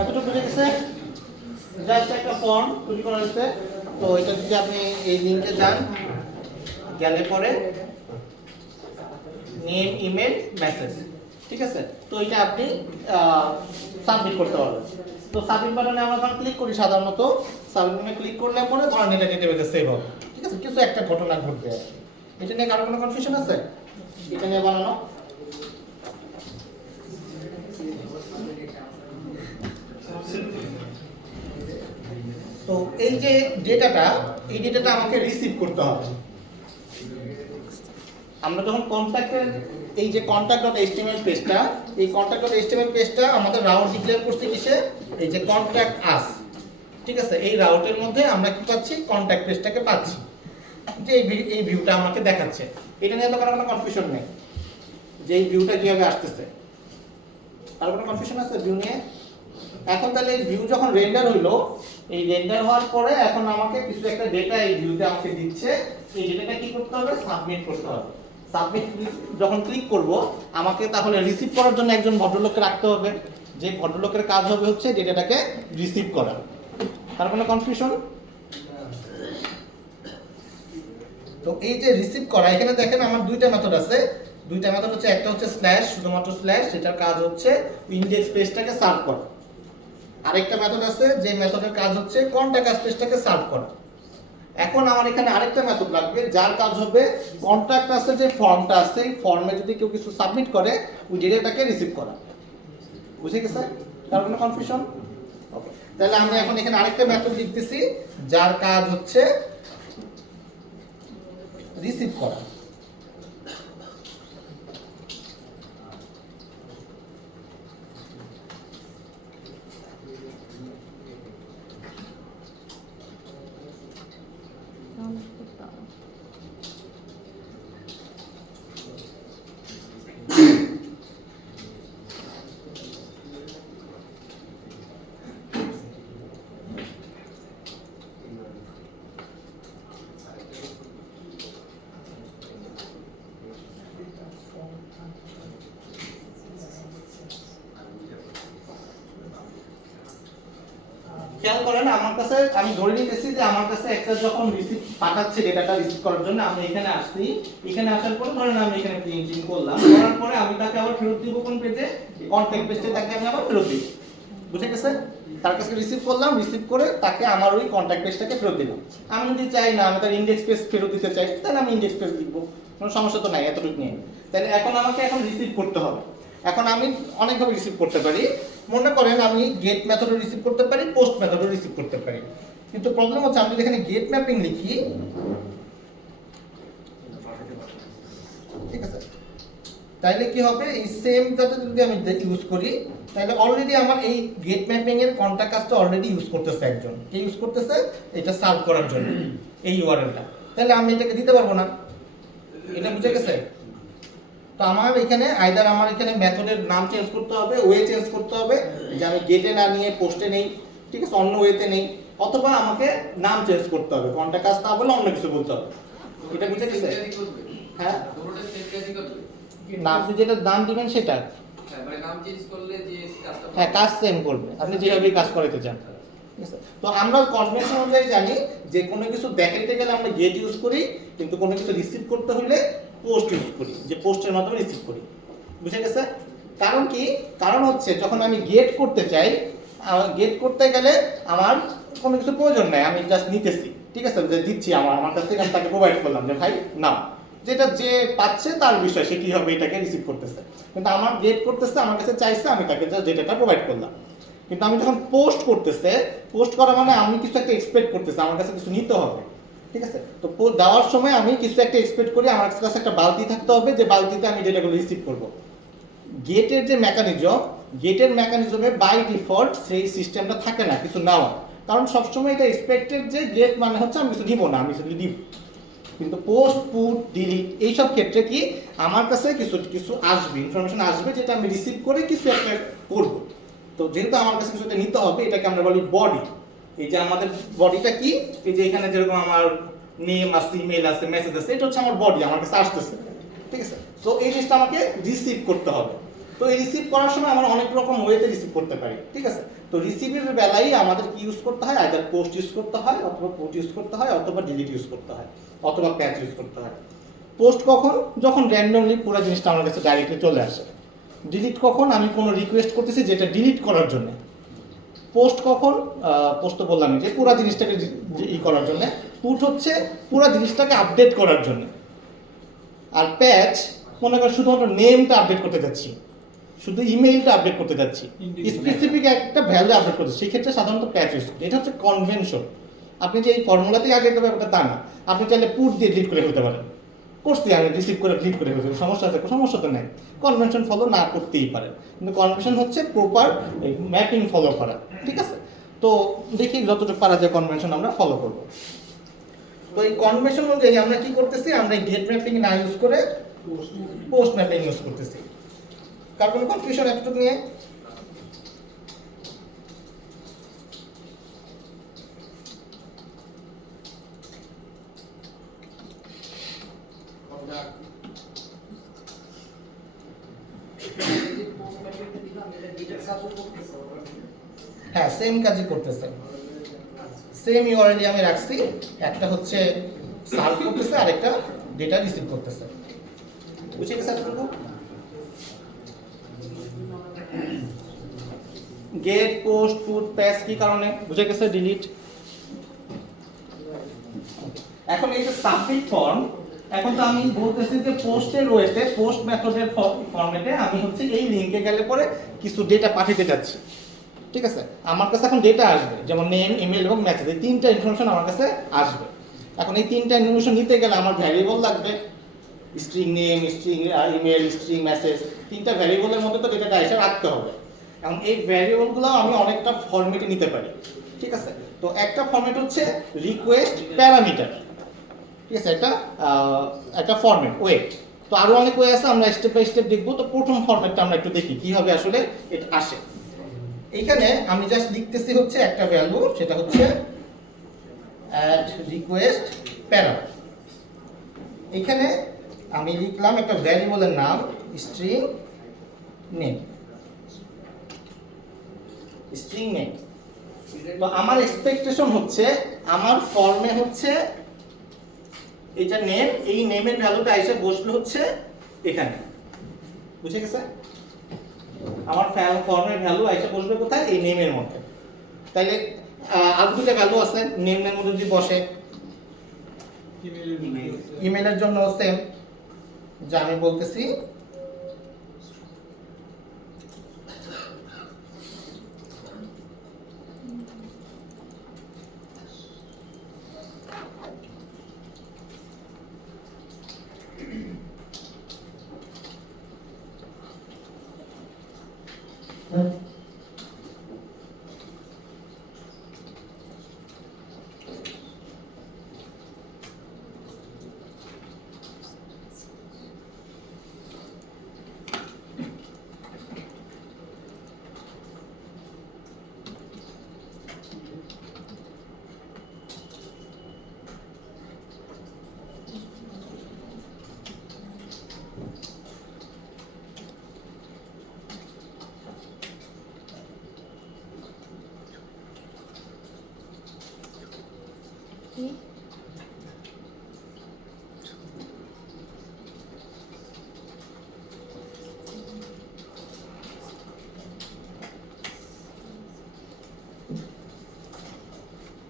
এতটুকু বুঝে গেছে? জাস্ট একটা ফর্ম তৈরি করা হয়েছে। তো এটা যদি আপনি এই লিঙ্কে যান, গেলে পরে নেম, ইমেল, মেসেজ, ঠিক আছে? তো এটা আপনি সাবমিট করতে পারবেন। তো সাবমিট বাটনে আমরা যখন ক্লিক করি সাধারণত, সাবমিটে ক্লিক করলে পরে ধরেন এটা ডেটাবেসে সেভ হবে, ঠিক আছে? কিছু একটা ঘটনা ঘটবে। এটা নিয়ে কারো কোনো কনফিউশন আছে? এটা নিয়ে বানানো তো এই যে ডেটাটা, এই ডেটাটা আমাকে রিসিভ করতে হবে। আমরা যখন কন্ট্যাক্টের এই যে contact.html পেজটা, এই contact.html পেজটা আমাদের রাউট ডিক্লেয়ার করছে কিসে? এই যে কন্ট্যাক্ট আস, ঠিক আছে? এই রাউটের মধ্যে আমরা কি পাচ্ছি? কন্ট্যাক্ট পেজটাকে পাচ্ছি, যে এই ভিউটা আমাকে দেখাচ্ছে। এটা নিয়ে তো কোনো কনফিউশন নেই যে এই ভিউটা কিভাবে আসতেছে। আর কোনো কনফিউশন আছে ভিউ নিয়ে? এখন তাহলে এই ভিউ যখন রেন্ডার হইলো, এই রেন্ডার হওয়ার পরে এখন আমাকে কিছু একটা ডেটা এই ভিউতে আমাকে দিচ্ছে। এই ডেটাটা কি করতে হবে? সাবমিট করতে হবে। সাবমিট যখন ক্লিক করব, আমাকে তাহলে রিসিভ করার জন্য একজন ভদ্রলোককে রাখতে হবে, যে ভদ্রলোকের কাজ হবে হচ্ছে ডেটাটাকে রিসিভ করা। তার কোনো কনফিউশন? তো এই যে রিসিভ করা, এখানে দেখেন আমার দুইটা মেথড আছে। দুইটা মেথড হচ্ছে, একটা হচ্ছে স্ল্যাশ, শুধুমাত্র স্ল্যাশ, যেটার কাজ হচ্ছে ইনডেক্স পেজটাকে সার্ভ করা। আরেকটা মেথড আছে যে মেথডের কাজ হচ্ছে কন্ট্যাক্ট পেজটাকে সার্ভ করা। এখন আমার এখানে আরেকটা মেথড লাগবে যার কাজ হবে কন্ট্যাক্ট আসে যে ফর্মটা আছে, এই ফর্মে যদি কেউ কিছু সাবমিট করে ওই ডেটাটাকে রিসিভ করা। বুঝে গেছে? তার কোনো কনফিউশন? ওকে, তাহলে আমরা এখন এখানে আরেকটা মেথড লিখতেছি যার কাজ হচ্ছে রিসিভ করা। খেয়াল করেন আমার কাছে, আমি ধরে নিতেছি যে আমার কাছে একটা যখন রিসিভ পাঠাচ্ছে ডেটাটা রিসিভ করার জন্য, আমি এখানে আসছি। এখানে আসার পরে ধরেন আমি এখানে প্রিন্টিং করলাম, করার পরে আমি তাকে আবার ফেরত দিব কোন পেজে? কন্ট্যাক্ট পেজে তাকে আমি আবার ফেরত দিব। বুঝে গেছে? তার কাছে রিসিভ করলাম, রিসিভ করে তাকে আমার ওই কন্ট্যাক্ট পেজটাকে ফেরত দিলাম। আমি যদি চাই না আমি তার ইনডেক্স পেজ ফেরত দিতে চাই, তাহলে আমি ইনডেক্স পেজ লিখবো, কোনো সমস্যা তো নাই এতটুকু নিয়ে। তাহলে এখন আমাকে রিসিভ করতে হবে। এখন আমি অনেকভাবে রিসিভ করতে পারি। মনে করেন আমি গেট মেথডে রিসিভ করতে পারি, পোস্ট মেথডে রিসিভ করতে পারি। কিন্তু প্রবলেম হচ্ছে আমি যদি এখানে গেট ম্যাপিং লিখি, ঠিক আছে, তাইলে কি হবে? এই সেমটাতে যদি আমি ইউজ করি, তাহলে অলরেডি আমার এই গেট ম্যাপিং এর কন্টাক্ট কাজটা অলরেডি ইউজ করতেছে একজন। কে ইউজ করতেছে? এটা সার্ভ করার জন্য এই ইউআরএলটা। তাহলে আমি এটাকে দিতে পারবো না। এটা বুঝে গেছে? তো আমার এখানে আইদার আমার এখানে মেথডের নাম চেঞ্জ করতে হবে, ওয়ে চেঞ্জ করতে হবে, যে আমি গেটে না নিয়ে পোস্টে নেই, ঠিক আছে, অন্য ওয়েতে নেই, অথবা আমাকে নাম চেঞ্জ করতে হবে, কন্টাক্ট কাজ না বলে অন্য কিছু বলতে হবে। এটা বুঝে গেছে? হ্যাঁ, পুরোটা সেম কাজই করবে। নাম যেটা নাম দিবেন সেটা, হ্যাঁ, মানে নাম চেঞ্জ করলে যে কাজটা হ্যাঁ, কাজ সেম করবে আপনি যেভাবে কাজ করাতে চান। ঠিক আছে? তো আমরা কনভেনশন অনুযায়ী জানি যে কোনো কিছু দেখাইতে গেলে আমরা গেট ইউজ করি, কিন্তু কোনো কিছু রিসিভ করতে হলে পোস্ট ইউজ করি, যে পোস্টের মাধ্যমে রিসিভ করি। বুঝে গেছে? কারণ কি? কারণ হচ্ছে যখন আমি গেট করতে চাই, গেট করতে গেলে আমার কোনো কিছু প্রয়োজন নাই, আমি জাস্ট নিতেছি, ঠিক আছে, যে দিচ্ছি আমার কাছ থেকে, আমি তাকে প্রোভাইড করলাম যে ভাই নাও, যেটা যে পাচ্ছে তার বিষয়, সে কীভাবে এটাকে রিসিভ করতেছে। কিন্তু আমার গেট করতেছে, আমার কাছে চাইছে, আমি তাকে জাস্ট ডেটাটা প্রোভাইড করলাম। কিন্তু আমি যখন পোস্ট করতেছে, পোস্ট করা মানে আমি কিছু একটা এক্সপেক্ট করতেছি, আমার কাছে কিছু নিতে হবে, ঠিক আছে? তো দেওয়ার সময় আমি কিছু একটা এক্সপেক্ট করি, আমার কাছে একটা বালতি থাকতে হবে, যে বালতিতে আমি ডেটাগুলো রিসিভ করব। গেটের যে মেকানিজম, গেটের মেকানিজমে বাই ডিফল্ট সেই সিস্টেমটা থাকে না কিছু নেওয়া, কারণ সবসময় এটা এক্সপেক্টেড যে গেট মানে হচ্ছে আমি কিছু দিব না, আমি কিছু দিব। কিন্তু পোস্ট, পুট, ডিলিট এইসব ক্ষেত্রে কি আমার কাছে কিছু আসবে, ইনফরমেশন আসবে, যেটা আমি রিসিভ করে কিছু একটা করব। তো যেহেতু আমার কাছে কিছু একটা নিতে হবে, এটাকে আমরা বলি বডি। এই যে আমাদের বডিটা কি, এই যে এখানে যেরকম আমার নেম আছে, ইমেল আছে, মেসেজ আছে, এটা হচ্ছে আমার বডি, আমার কাছে আসতেছে, ঠিক আছে। সো এই জিনিসটা আমাকে রিসিভ করতে হবে। তো এই রিসিভ করার সময় আমরা অনেক রকম ওয়েতে রিসিভ করতে পারি, ঠিক আছে। তো রিসিভের বেলায় আমাদের কি ইউজ করতে হয়, আইদার পোস্ট ইউজ করতে হয়, অথবা পুট ইউজ করতে হয়, অথবা ডিলিট ইউজ করতে হয়, অথবা প্যাচ ইউজ করতে হয়। পোস্ট কখন, যখন র্যান্ডমলি পুরো জিনিসটা আমার কাছে ডাইরেক্টলি চলে আসে। ডিলিট কখন, আমি কোনো রিকোয়েস্ট করতেছি যেটা ডিলিট করার জন্য। পোস্ট কখন, পোস্ট তো বললাম যে পুরো জিনিসটাকে ই করার জন্য। পুট হচ্ছে পুরো জিনিসটাকে আপডেট করার জন্য। আর প্যাচ মনে করেন শুধুমাত্র নেমটা আপডেট করতে যাচ্ছি, শুধু ইমেইলটা আপডেট করতে যাচ্ছি, স্পেসিফিক একটা ভ্যালু আপডেট করতে, সেই ক্ষেত্রে সাধারণত প্যাচ ইউজ করি। এটা হচ্ছে কনভেনশন। আপনি যে এই ফর্মুলাতেই আগে দেবে ব্যাপারটা তা না, আপনি চাইলে পুট দিয়ে ডিলিট করে ফেলতে পারেন। করছি আমি রিসিভ করে ডিলিট করে ফেলতে, সমস্যা আছে? সমস্যা তো নেই, কনভেনশন ফলো না করতেই পারেন, কিন্তু কনভেনশন হচ্ছে প্রপার ম্যাপিং ফলো করা, ঠিক আছে। তো দেখি যতটুকু পারা যায় কনভেনশন আমরা ফলো করব। তো এই কনভেনশন অনুযায়ী আমরা কি করতেছি, আমরা গেট ম্যাপিং না ইউজ করে পোস্ট ম্যাপিং ইউজ করতেছি। কার কোনো কনফিউশন এতটুকু নিয়ে? হ্যাঁ, সেম কাজই করতেছে, সেম ইউআরএল আমি রাখছি, একটা হচ্ছে সার্ভ করতেছে আর একটা ডেটা রিসিভ করতেছে। বুঝে গেছে এতটুকু? গেট, পোস্ট, পুট, প্যাচ কি কারণে বুঝে গেছে? ডিলিট। এখন এই যে সাবমিট ফর্ম, এখন তো আমি বলতেছি যে পোস্টের ওয়েতে, পোস্ট মেথডের ফরম্যাটে আমি হচ্ছে এই লিংকে গেলে পরে কিছু ডেটা পাঠাতে যাচ্ছি, ঠিক আছে। আমার কাছে এখন ডেটা আসবে, যেমন নেম, ইমেল এবং মেসেজ, এই তিনটা ইনফরমেশন আমার কাছে আসবে। এখন এই তিনটা ইনফরমেশন নিতে গেলে আমার ভ্যারিয়েবল লাগবে, string name, string email, string message, তিনটা ভ্যারিয়েবলের মধ্যে তো ডেটাটা এসে রাখতে হবে। এখন এই ভ্যারিয়েবলগুলো আমি অনেকটা ফরম্যাটে নিতে পারি, ঠিক আছে। তো একটা ফরম্যাট হচ্ছে রিকোয়েস্ট প্যারামিটার, ঠিক আছে, এটা একটা ফরম্যাট ওয়ে। তো আরো অনেক ওয়ে আছে, আমরা স্টেপ বাই স্টেপ দেখবো। তো প্রথম ফরম্যাটটা আমরা একটু দেখি কিভাবে আসলে এটা আসে। এইখানে আমি জাস্ট লিখতেছি হচ্ছে একটা ভ্যালু, সেটা হচ্ছে অ্যাড রিকোয়েস্ট প্যারা। এখানে আমি লিখলাম একটা ভ্যারিয়েবলের নাম স্ট্রিং নেম, স্ট্রিং নেম। তো আমার এক্সপেকটেশন হচ্ছে আমার ফর্মে হচ্ছে এটা নেম, এই নেমের ভ্যালুটা এসে বসবে হচ্ছে এখানে, বুঝে গেছে? আমার ফর্মের ভ্যালু এসে বসবে কোথায়? এই নেমের মধ্যে। তাইলে আর দুটো ভ্যালু আছে নেমের মধ্যে যদি বসে। ইমেলের জন্য সেম, যা আমি বলতেছি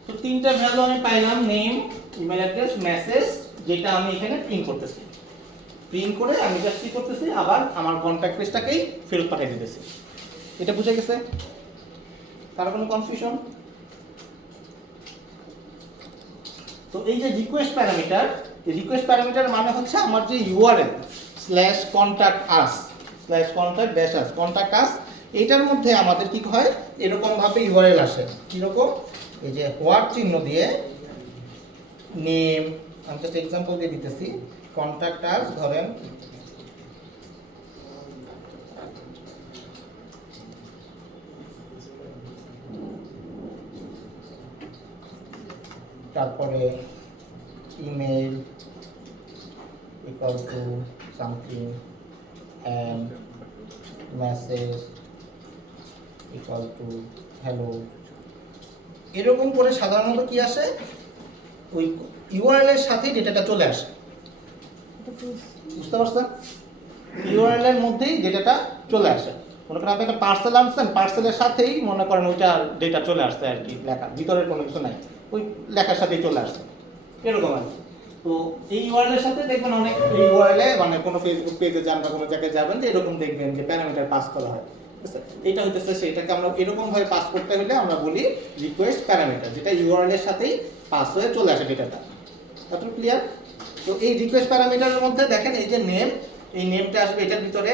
তো তিনটা ভ্যালু আমি পাইলাম, নেম, ইমেল অ্যাড্রেস, মেসেজ, যেটা আমি এখানে প্রিন্ট করতেছি। প্রিন্ট করে আমি জাস্ট কি করতেছি, আবার আমার কন্ট্যাক্ট পেজটাকেই ফেরত পাঠিয়ে দিতেছি। এটা বুঝে গেছে? কারো কোনো কনফিউশন? তো এই যে রিকোয়েস্ট প্যারামিটার, এই রিকোয়েস্ট প্যারামিটার মানে হচ্ছে আমার যে ইউআরএল /contact_us /contact-us, এটার মধ্যে আমাদের কি হয়, এরকম ভাবে ইউআরএল আসে। কিরকম? এই যে হোয়াট চিহ্ন দিয়ে নেম, আমি জাস্ট এক্সাম্পল দিয়ে দিতেছি, contact_us ধরেন তারপরে email equal to something and message equal to hello, এরকম করে সাধারণত কি আসে, ওই ইউআরএল এর সাথেই ডেটাটা চলে আসে। বুঝতে পারছেন? ইউআরএল এর মধ্যেই ডেটাটা চলে আসে। মনে করেন আপনি একটা পার্সেল আনছেন, পার্সেলের সাথেই মনে করেন ওইটা ডেটা চলে আসছে আর কি, লেখা ভিতরের কোনো কিছু নাই, ওই লেখার সাথেই চলে আসছে, এরকম আর কি। তো এই ইউআরএল এর সাথে দেখবেন অনেক ইউআরএল এ মানে কোনো ফেসবুক পেজে যান বা কোনো জায়গায় যাবেন, যে এরকম দেখবেন যে প্যারামিটার পাস করা হয়। এটা হইতেছে সেটাকে আমরা এরকম ভাবে পাস করতে হলে আমরা বলি রিকোয়েস্ট প্যারামিটার, যেটা ইউআরএল এর সাথেই পাস হয়ে চলে আসে ডেটাটা। তারপর ক্লিয়ার? তো এই রিকোয়েস্ট প্যারামিটারের মধ্যে দেখেন এই যে নেম, এই নেমটা আসবে এটার ভিতরে,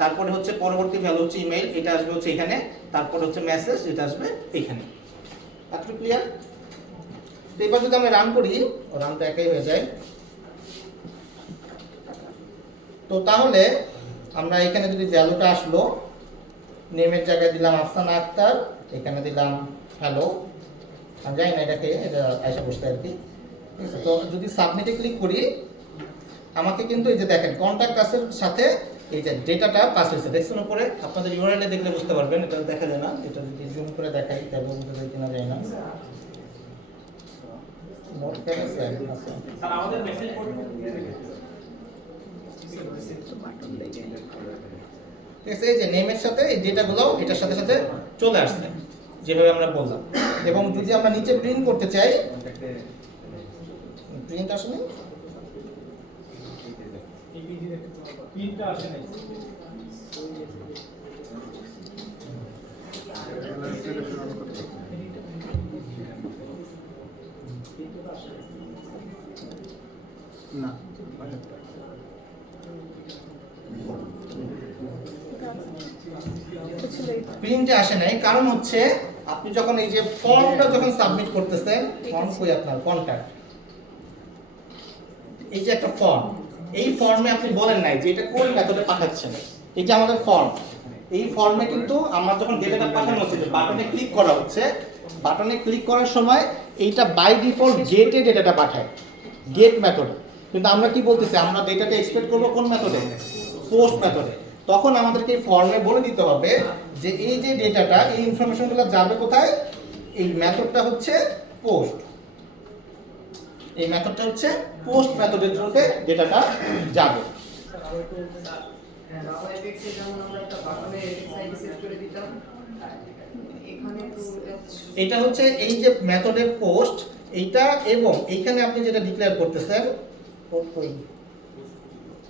তারপরে হচ্ছে পরবর্তী ভ্যালু হচ্ছে ইমেল, এটা আসবে হচ্ছে এখানে, তারপর হচ্ছে মেসেজ, এটা আসবে এখানে। তারপর ক্লিয়ার? তো এবার যদি আমরা রান করি, রানটা একই হয়ে যায়। তো তাহলে আমরা এখানে যদি ভ্যালুটা আসলো, নেমের জায়গায় দিলাম আফসানা আক্তার, এখানে দিলাম হ্যালো, আমি জানি না এটাকে, এটা আইসা বসতে আর কি, ঠিক আছে। তো যদি সাবমিটে ক্লিক করি, আমাকে কিন্তু এই যে দেখেন কন্টাক্ট আসের সাথে এই যে ডেটাটা পাস হয়েছে, দেখছেন উপরে? আপনাদের ইউআরএল এ দেখলে বুঝতে পারবেন, এটা দেখা যায় না, এটা যদি জুম করে দেখাই তাহলে বুঝতে যায় কিনা যায় না। নোট কেন স্যার আছে স্যার আমাদের মেসেজ কোড ঠিক আছে, এই যে নেমের সাথে এই ডেটাগুলো এটার সাথে সাথে চলে আসছে যেভাবে আমরা বললাম। এবং যদি আমরা নিচে প্রিন্ট করতে চাই, প্রিন্ট আসলে তিনটা আসে নাই না, প্রিন্টে আসে নাই, কারণ হচ্ছে আপনি যখন এই যে ফর্মটা যখন সাবমিট করতেছেন, ফর্ম কই আপনার কন্টাক্ট, এই যে একটা ফর্ম, এই ফর্মে আপনি বলেন নাই যে এটা কোন মেথডে পাঠাচ্ছেন, এই যে আমাদের ফর্ম, এই ফর্মে কিন্তু আমরা যখন ডেটাটা পাঠানো হচ্ছে, বাটনে ক্লিক করা হচ্ছে, বাটনে ক্লিক করার সময় এইটা বাই ডিফল্ট গেটে ডেটাটা পাঠায়, গেট মেথড। কিন্তু আমরা কি বলতেছি, আমরা ডেটাটা এক্সপেক্ট করব কোন মেথডে? পোস্ট মেথডে। তখন আমাদেরকে এই ফর্মে বলে দিতে হবে যে এই যে ডেটাটা, এই ইনফরমেশনগুলো যাবে কোথায়, এই মেথডটা হচ্ছে পোস্ট, এই মেথডটা হচ্ছে পোস্ট মেথডের থ্রুতে ডেটাটা যাবে। জাভা এফএক্সে যেমন আমরা একটা বাটনে সাইজ সেট করে দিতাম, এখানে তো এটা হচ্ছে এই যে মেথডের পোস্ট, এইটা এবং এইখানে আপনি যেটা ডিক্লেয়ার করতেছেন,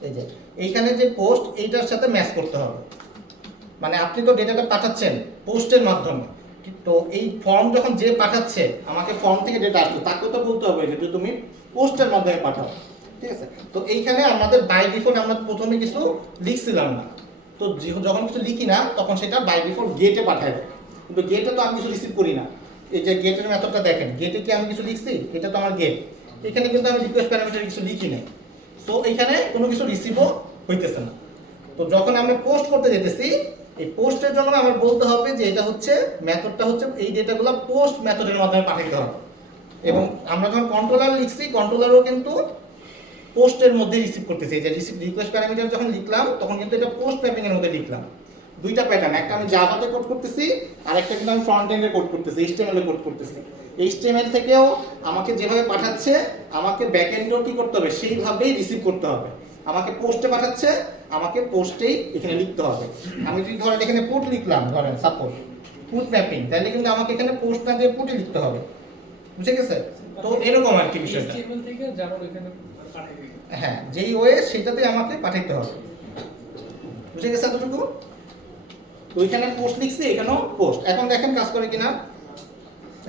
এই যে এইখানে যে পোস্ট, এইটার সাথে ম্যাচ করতে হবে। মানে আপনি তো ডেটাটা পাঠাচ্ছেন পোস্টের মাধ্যমে, তো এই ফর্ম যখন যে পাঠাচ্ছে, আমাকে ফর্ম থেকে ডেটা আসছে, তাকে তো বলতে হবে যে তুমি পোস্টের মাধ্যমে পাঠাও, ঠিক আছে। তো এইখানে আমাদের বাই ডিফল্ট আমরা প্রথমে কিছু লিখছিলাম না, তো যখন কিছু লিখি না তখন সেটা বাই ডিফল্ট গেটে পাঠায় দেয়, কিন্তু গেটে তো আমি কিছু রিসিভ করি না। এই যে গেটের মেথডটা দেখেন, গেটে কি আমি কিছু লিখছি? এটা তো আমার গেট, এখানে কিন্তু আমি রিকোয়েস্ট প্যারামিটার কিছু লিখি নাই, তো এইখানে কোনো কিছু রিসিভও হইতেছে না। তো যখন আমরা পোস্ট করতে যেতেছি, এই পোস্টের জন্য আমার বলতে হবে যে এটা হচ্ছে মেথডটা হচ্ছে এই ডেটাগুলো পোস্ট মেথডের মাধ্যমে পাঠাতে হবে। এবং আমরা যখন কন্ট্রোলার লিখছি, কন্ট্রোলারও কিন্তু পোস্টের মধ্যে রিসিভ করতেছি। এই যে রিসিভ রিকোয়েস্ট প্যারামিটার যখন লিখলাম, তখন কিন্তু এটা পোস্ট ম্যাপিং এর মধ্যে লিখলাম। দুইটা প্যাটার্ন, একটা আমি জাভাতে কোড করতেছি, আর একটা কিন্তু আমি ফ্রন্ট এন্ডে কোড করতেছি, এইচটিএমএল এ কোড করতেছি। এইচটিএমএল থেকেও আমাকে যেভাবে পাঠাচ্ছে, আমাকে ব্যাক এন্ডেও কি করতে হবে, সেইভাবেই রিসিভ করতে হবে। আমাকে পোস্টে পাঠাচ্ছে, আমাকে পোস্টেই এখানে লিখতে হবে। আমি যদি ধরেন এখানে পুট লিখলাম, ধরেন সাপোজ পুট ম্যাপিং, তাহলে কিন্তু আমাকে এখানে পোস্ট না দিয়ে পুটই লিখতে হবে। বুঝে গেছে? তো এরকম আর কি বিষয়টা। HTML থেকে যেমন এখানে পাঠিয়ে দিই। হ্যাঁ, যেই ওয়ে সেটাতে আমাকে পাঠাইতে হবে। বুঝে গেছে এতটুকু? তো ওইখানে পোস্ট লিখছি, এখানেও পোস্ট। এখন দেখেন কাজ করে কিনা?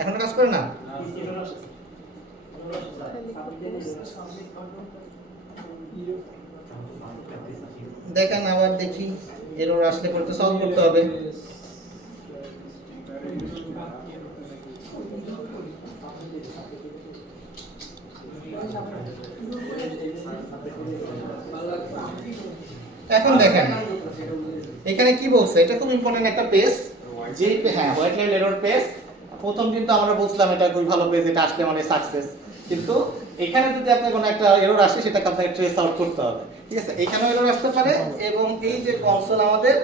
এখন কাজ করে না? দেখেন আবার দেখি, এরর আসলে করতে সলভ করতে হবে। এখন দেখেন এখানে কি বলছে, এটা খুব ইম্পর্টেন্ট একটা পেজ, যে হ্যাঁ হোয়াইট লাইন এরর পেজ। প্রথম কিন্তু আমরা বলছিলাম এটা খুবই ভালো পেজ, এটা আসলে মানে সাকসেস, কিন্তু এখানে যদি আপনার কোনো একটা এরর আসে সেটাকে আপনাকে ট্রেস আউট করতে হবে, ঠিক আছে? এখানেও এরর আসতে পারে এবং এই যে কনসোল আমাদের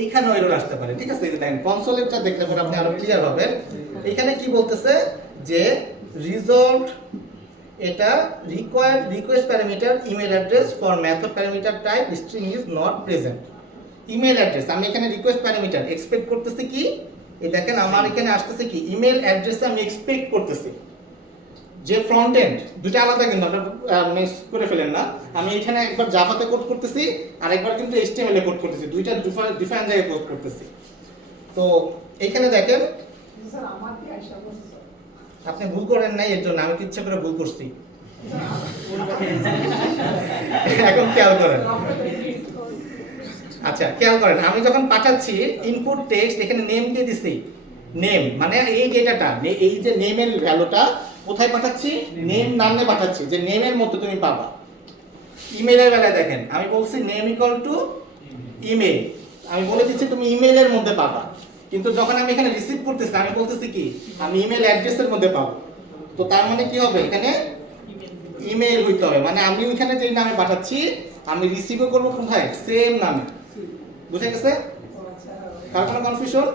এইখানেও এরর আসতে পারে, ঠিক আছে? এই যে দেখেন কনসোলেরটা দেখলে পরে আপনি আরো ক্লিয়ার হবেন। এখানে কি বলতেছে যে রিজলভ এটা request parameter email address for method parameter type string is not present. Email address আমি এখানে রিকোয়েস্ট প্যারামিটার এক্সপেক্ট করতেছি কি, এই দেখেন আমার এখানে আসতেছে কি ইমেল অ্যাড্রেস আমি এক্সপেক্ট করতেছি, যে ফ্রন্ট এন্ড দুটো আলাদা কিন্তু আপনারা মিক্স করে ফেলেন না। আমি এখানে একবার জাভাতে কোড করতেছি আর একবার কিন্তু এইচটিএমএল এ কোড করতেছি, দুইটা ডিফারেন্ট জায়গায় কোড করতেছি। তো এখানে দেখেন স্যার আমার কি আশা করছে আপনি ভুল করেন নাই, এর জন্য আমি তো ইচ্ছা করে ভুল করছি। এখন খেয়াল করেন, আচ্ছা খেয়াল করেন, আমি যখন পাঠাচ্ছি ইনপুট টেক্সট এখানে নেম দিয়ে দিছি, নেম মানে এই ডেটাটা, এই যে নেমের ভ্যালুটা কোথায় পাঠাচ্ছি, নেম নামে পাঠাচ্ছি, যে নেমের মধ্যে তুমি পাবা। ইমেলের বেলায় দেখেন আমি বলছি নেম ইকুয়াল টু ইমেল, আমি বলে দিচ্ছি তুমি ইমেলের মধ্যে পাবা, কিন্তু যখন আমি এখানে রিসিভ করতেছি আমি বলতেছি কি আমি ইমেল অ্যাড্রেসের মধ্যে পাবো। তো তার মানে কি হবে, এখানে ইমেল হইতে হবে, মানে আমি ওইখানে যেই নামে পাঠাচ্ছি আমি রিসিভও করবো কোথায়, সেম নামে। বুঝে গেছে? কার কোনো কনফিউশন?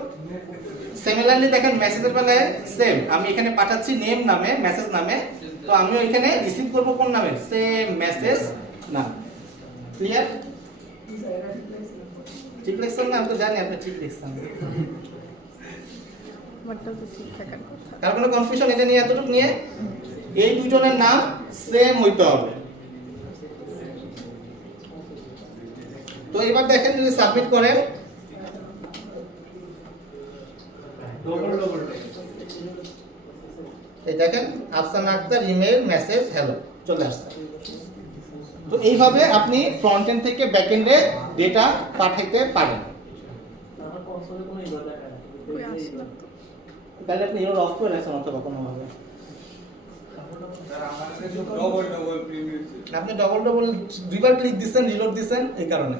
সিমিলারলি দেখেন মেসেজের বেলায় সেম, আমি এখানে পাঠাচ্ছি নেম নামে, মেসেজ নামে, তো আমি ওইখানে রিসিভ করব কোন নামে, সেম মেসেজ নাম। ক্লিয়ার? ঠিক লিখছেন না? আমি তো জানি আপনি ঠিক লিখছেন। কার কোনো কনফিউশন এটা নিয়ে, এতটুকু নিয়ে? এই দুজনের নাম সেম হইতে হবে। তো এবার দেখেন যদি সাবমিট করেন, এই দেখেন আফসান আক্তার ইমেল মেসেজ হ্যালো চলে আসছে। তো এইভাবে আপনি ফ্রন্ট এন্ড থেকে ব্যাক এন্ডে ডেটা পাঠাইতে পারেন। তাহলে আপনি এরর অফ করে রাখছেন অথবা কোনো ভাবে ডবল প্রিমিয়ার আপনি ডবল দুইবার ক্লিক দিচ্ছেন, রিলোড দিচ্ছেন, এই কারণে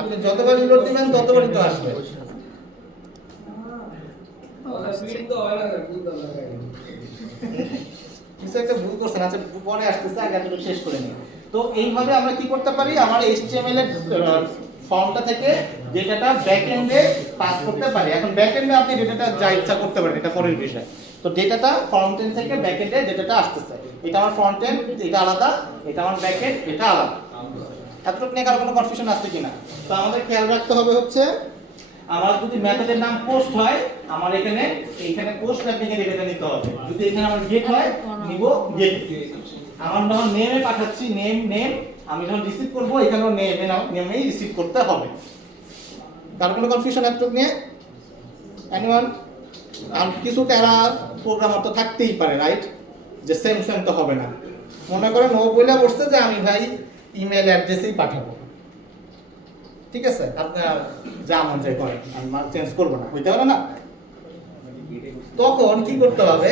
আপনি যতবার রিলোড দিবেন ততবারই তো আসবে। কিছু একটা ভুল করছেন, আচ্ছা পরে আসতেছে, আগে এতটুকু শেষ করে নিই। তো এইভাবে আমরা কি করতে পারি, আমার এইচটিএমএল এর ফর্মটা থেকে ডেটাটা ব্যাক এন্ডে পাস করতে পারি। এখন ব্যাক এন্ডে আপনি ডেটাটা যা ইচ্ছা করতে পারেন, এটা পরের বিষয়। তো ডেটাটা ফ্রন্ট এন্ড থেকে ব্যাক এন্ডে ডেটাটা আসতেছে, এটা আমার ফ্রন্ট এন্ড, এটা আলাদা, এটা আমার ব্যাক এন্ড, এটা আলাদা। এতটুকু নিয়ে কারো কোনো কনফিউশন আছে কিনা? তো আমাদের খেয়াল রাখতে হবে হচ্ছে আমার যদি মেথডের নাম পোস্ট হয়, আমার এইখানে পোস্ট র্যাপিং এর ডেটা নিতে হবে। যদি এখানে আমার গেট হয়, নিব গেট। আমার যখন নেমে পাঠাচ্ছি, নেম, আমি যখন রিসিভ করব এখানেও নেমেই রিসিভ করতে হবে। কারো কোনো কনফিউশন এতটুকু নিয়ে? এনিওয়ান? আর কিছু তেরা প্রোগ্রামার তো থাকতেই পারে, রাইট? যে সেম তো হবে না। মনে করেন ও বলে বসছে যে আমি ভাই ইমেল অ্যাড্রেসেই পাঠাবো, ঠিক আছে, আপনার যা মন চাই করেন, আমি চেঞ্জ করবো না, হইতে পারে না? তখন কি করতে হবে,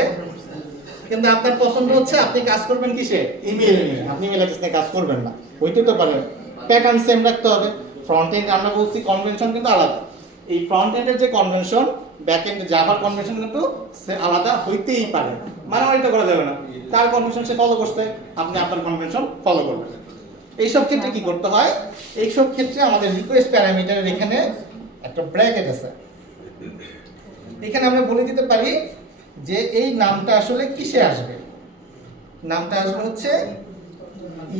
কিন্তু আপনার পছন্দ হচ্ছে আপনি কাজ করবেন কিসে, ইমেল নিয়ে, আপনি ইমেল অ্যাড্রেস নিয়ে কাজ করবেন না, হইতে তো পারে। প্যাটার্ন সেম রাখতে হবে। ফ্রন্ট এন্ড আমরা বলছি কনভেনশন কিন্তু আলাদা, এই ফ্রন্ট এন্ডের যে কনভেনশন, ব্যাক এন্ড জাভার কনভেনশন কিন্তু আলাদা হইতেই পারে, মারামারি তো করা যাবে না। তার কনভেনশন সে ফলো করছে, আপনি আপনার কনভেনশন ফলো করবেন। এইসব ক্ষেত্রে কি করতে হয়, এইসব ক্ষেত্রে আমাদের রিকোয়েস্ট প্যারামিটারের এখানে একটা ব্র্যাকেট আছে, এখানে আমরা বলে দিতে পারি যে এই নামটা আসলে কিসে আসবে, নামটা আসবে হচ্ছে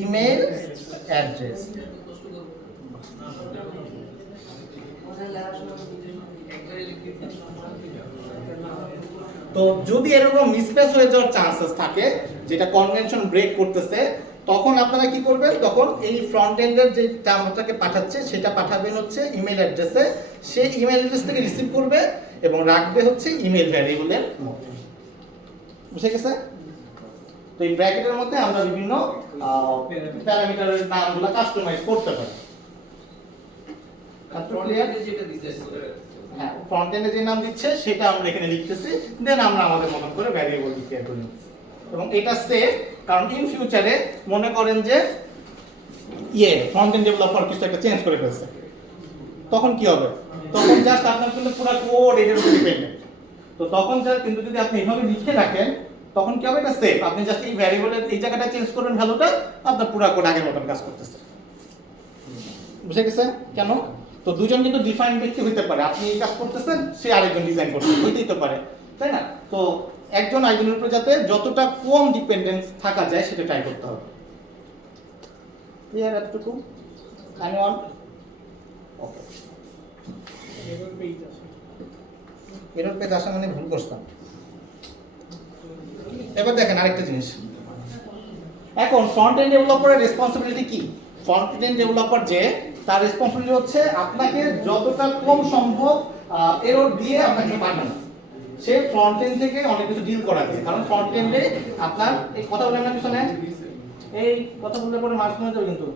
ইমেল অ্যাড্রেস। তো যদি এরকম মিসপ্লেস হয়ে যাওয়ার চান্সেস থাকে, যেটা কনভেনশন ব্রেক করতেছে, তখন আপনারা কি করবেন, তখন এই ফ্রন্ট এন্ডের যে টার্মটাকে পাঠাচ্ছে সেটা পাঠাবেন হচ্ছে ইমেল অ্যাড্রেসে, সেই ইমেল অ্যাড্রেস থেকে রিসিভ করবে এবং রাখবে হচ্ছে ইমেল ভ্যারিয়েবলের মধ্যে। বুঝে গেছে? তো এই ব্র্যাকেটের মধ্যে আমরা বিভিন্ন প্যারামিটারের নামগুলো কাস্টমাইজ করতে পারি। হ্যাঁ, ফ্রন্ট এন্ডে যে নাম দিচ্ছে সেটা আমরা এখানে লিখতেছি, দেন আমরা আমাদের মতন করে ভ্যারিয়েবল ডিক্লেয়ার করে নিচ্ছি। এবং এটা সেভ, কারণ ইন ফিউচারে মনে করেন যে ফ্রন্ট এন্ড ডেভেলপার কিছু একটা চেঞ্জ করে ফেলছে, তখন কি হবে? তখন জাস্ট আপনার কিন্তু পুরো কোড এটার উপর ডিপেন্ডেন্ট। তো তখন কিন্তু যদি আপনি এভাবে লিখে রাখেন তখন কি হবে? এটা সেফ। আপনি জাস্ট এই ভ্যারিয়েবলের এই জায়গাটা চেঞ্জ করবেন ভ্যালুটা, আপনার পুরো কোড আগের মতন কাজ করতেছে। বুঝে গেছে কেন? তো দুজন কিন্তু ডিফাইন ব্যক্তি হইতে পারে, আপনি এই কাজ করতেছেন, সে আরেকজন ডিজাইন করতেছে, হইতেই তো পারে, তাই না? তো একজন আরেকজনের উপর যাতে যতটা কম ডিপেন্ডেন্স থাকা যায় সেটা ট্রাই করতে হবে। ক্লিয়ার এতটুকু? এনিওয়ান? ওকে। এরর পেজ আছে। এরর পেজ আসা মানে ভুল করতাম। এবার দেখেন আরেকটা জিনিস, এখন ফ্রন্ট এন্ড ডেভেলপারের রেসপন্সিবিলিটি কি? ফ্রন্ট এন্ড ডেভেলপার যে তার রেসপন্সিবিলিটি হচ্ছে আপনাকে যতটা কম সম্ভব এরর দিয়ে আপনাকে পাঠানো। সে ফ্রন্ট এন্ড থেকে অনেক কিছু ডিল করাচ্ছে, কারণ ফ্রন্ট এন্ডে আপনার এই কথা বলে না পিছনে, এই কথা বললে পরে মার্কস নিয়ে যাবে কিন্তু।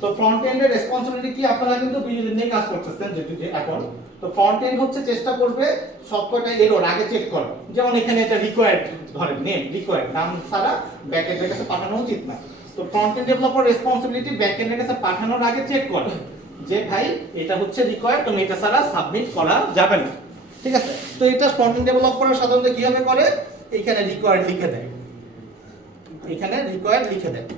তো ফ্রন্ট এন্ডের রেসপন্সিবিলিটি কি? আপনারা কিন্তু দুইজন নিয়ে কাজ করতেছেন যে এখন। তো ফ্রন্ট এন্ড হচ্ছে চেষ্টা করবে সবকটা এরর আগে চেক করা, যেমন এখানে এটা রিকোয়ার্ড ধরেন নেম রিকোয়ার্ড, নাম ছাড়া ব্যাক এন্ডের কাছে পাঠানো উচিত না। তো front end developer responsibility back এন্ডের কাছে পাঠানোর আগে চেক করা যে ভাই এটা হচ্ছে রিকোয়ার্ড, তুমি এটা ছাড়া সাবমিট করা যাবে না, ঠিক আছে? তো এটা ফ্রন্ট এন্ড ডেভেলপার সাধারণত কিভাবে করে? এখানে রিকোয়ার্ড লিখে দেয়, এখানে রিকোয়ার্ড লিখে দেয়।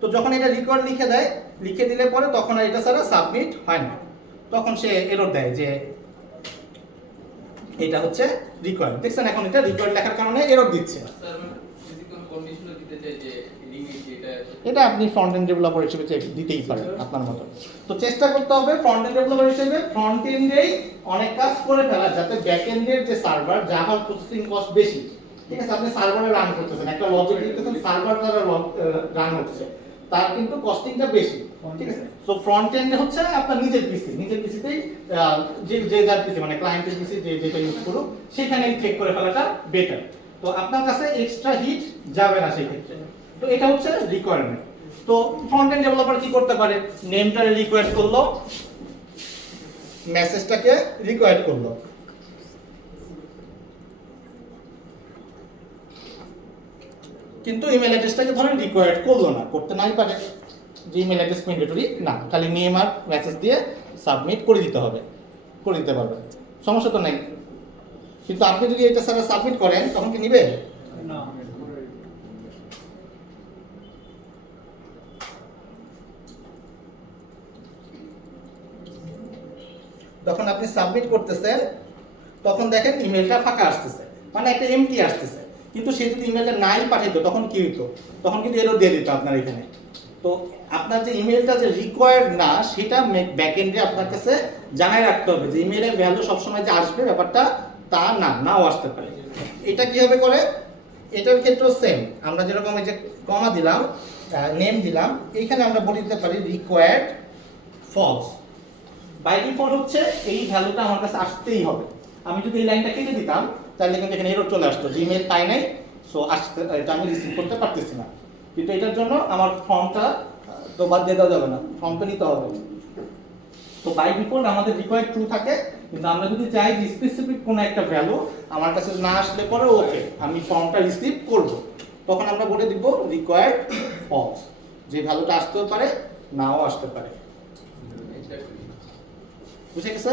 তো যখন এটা রিকোয়ার্ড লিখে দেয়, লিখে দিলে পরে তখন আর এটা ছাড়া সাবমিট হয় না, তখন সে এরর দেয় যে এটা হচ্ছে রিকোয়ার্ড। দেখছেন এখন এটা রিকোয়ার্ড লেখার কারণে এরর দিচ্ছে। স্যার যদি কোনো কন্ডিশনও দিতে চাই যে লিমিট এটা এটা আপনি ফ্রন্ট এন্ড ডেভেলপার হিসেবে দিতেই পারেন আপনার মতো। তো চেষ্টা করতে হবে ফ্রন্ট এন্ড ডেভেলপার হিসেবে ফ্রন্ট এন্ডেই অনেক কাজ করে ফেলা, যাতে ব্যাক এন্ডের যে সার্ভার জাভা প্রসেসিং কস্ট বেশি, ঠিক আছে? আপনি সার্ভারে রান করতেছেন, একটা লজিক লিখতেছেন, সার্ভার দ্বারা রান হচ্ছে, তার কিন্তু কস্টিংটা বেশি, ঠিক আছে? সো ফ্রন্ট এন্ডে হচ্ছে আপনার নিজের পিসিতেই যে যার পিসি মানে ক্লায়েন্টের পিসি যেটা ইউজ করুক সেখানেই চেক করে ফেলাটা বেটার। তো আপনার কাছে এক্সট্রা হিট যাবে না সেই ক্ষেত্রে। তো এটা হচ্ছে রিকোয়ারমেন্ট। তো ফ্রন্ট এন্ড ডেভেলপার কি করতে পারে? নেমটারে রিকোয়েস্ট করলো, মেসেজটাকে রিকোয়ার্ড করলো, কিন্তু ইমেল অ্যাড্রেসটাকে ধরেন রিকোয়ার্ড করলো না, করতে নাই পারে, যে ইমেল অ্যাড্রেস ম্যান্ডেটরি না, খালি নেম আর মেসেজ দিয়ে সাবমিট করে দিতে হবে, করে দিতে পারবে, সমস্যা তো নাই। কিন্তু আপনি যদি এটা স্যার সাবমিট করেন তখন কি নিবে? না। যখন আপনি সাবমিট করতেছেন তখন দেখেন ইমেলটা ফাঁকা আসতেছে, মানে একটা এমটি আসতেছে। কিন্তু সে যদি ইমেলটা নাই পাঠাইতো তখন কি হইতো? তখন কিন্তু এরর দিয়ে দিত আপনার এখানে। তো আপনার যে ইমেলটা যে রিকোয়ার্ড না সেটা ব্যাকএন্ডে আপনার কাছে জানাই রাখতে হবে যে ইমেলের ভ্যালু সবসময় যে আসবে ব্যাপারটা তা না, নাও আসতে পারে। এটা কিভাবে করে? এটার ক্ষেত্রেও সেম, আমরা যেরকম এই যে কমা দিলাম, নেম দিলাম, এইখানে আমরা বলে দিতে পারি রিকোয়ার্ড ফলস। বাই ডিফল্ট হচ্ছে এই ভ্যালুটা আমার কাছে আসতেই হবে। আমি যদি এই লাইনটা কেটে দিতাম তাহলে কিন্তু এখানে এরর চলে আসতো, যে ইমেল পাই নাই, সো আসতে এটা আমি রিসিভ করতে পারতেছি না। কিন্তু এটার জন্য আমার ফর্মটা তো বাদ দিয়ে দেওয়া যাবে না, ফর্মটা নিতে হবে। তো বাই ডিফল্ট আমাদের রিকোয়ার্ড ট্রু থাকে, কিন্তু আমরা যদি চাই যে স্পেসিফিক কোনো একটা ভ্যালু আমার কাছে না আসলে পরে ওকে আমি ফর্মটা রিসিভ করব, তখন আমরা বলে দিব রিকোয়ার্ড ফলস, যে ভ্যালুটা আসতেও পারে নাও আসতে পারে। বুঝে গেছে?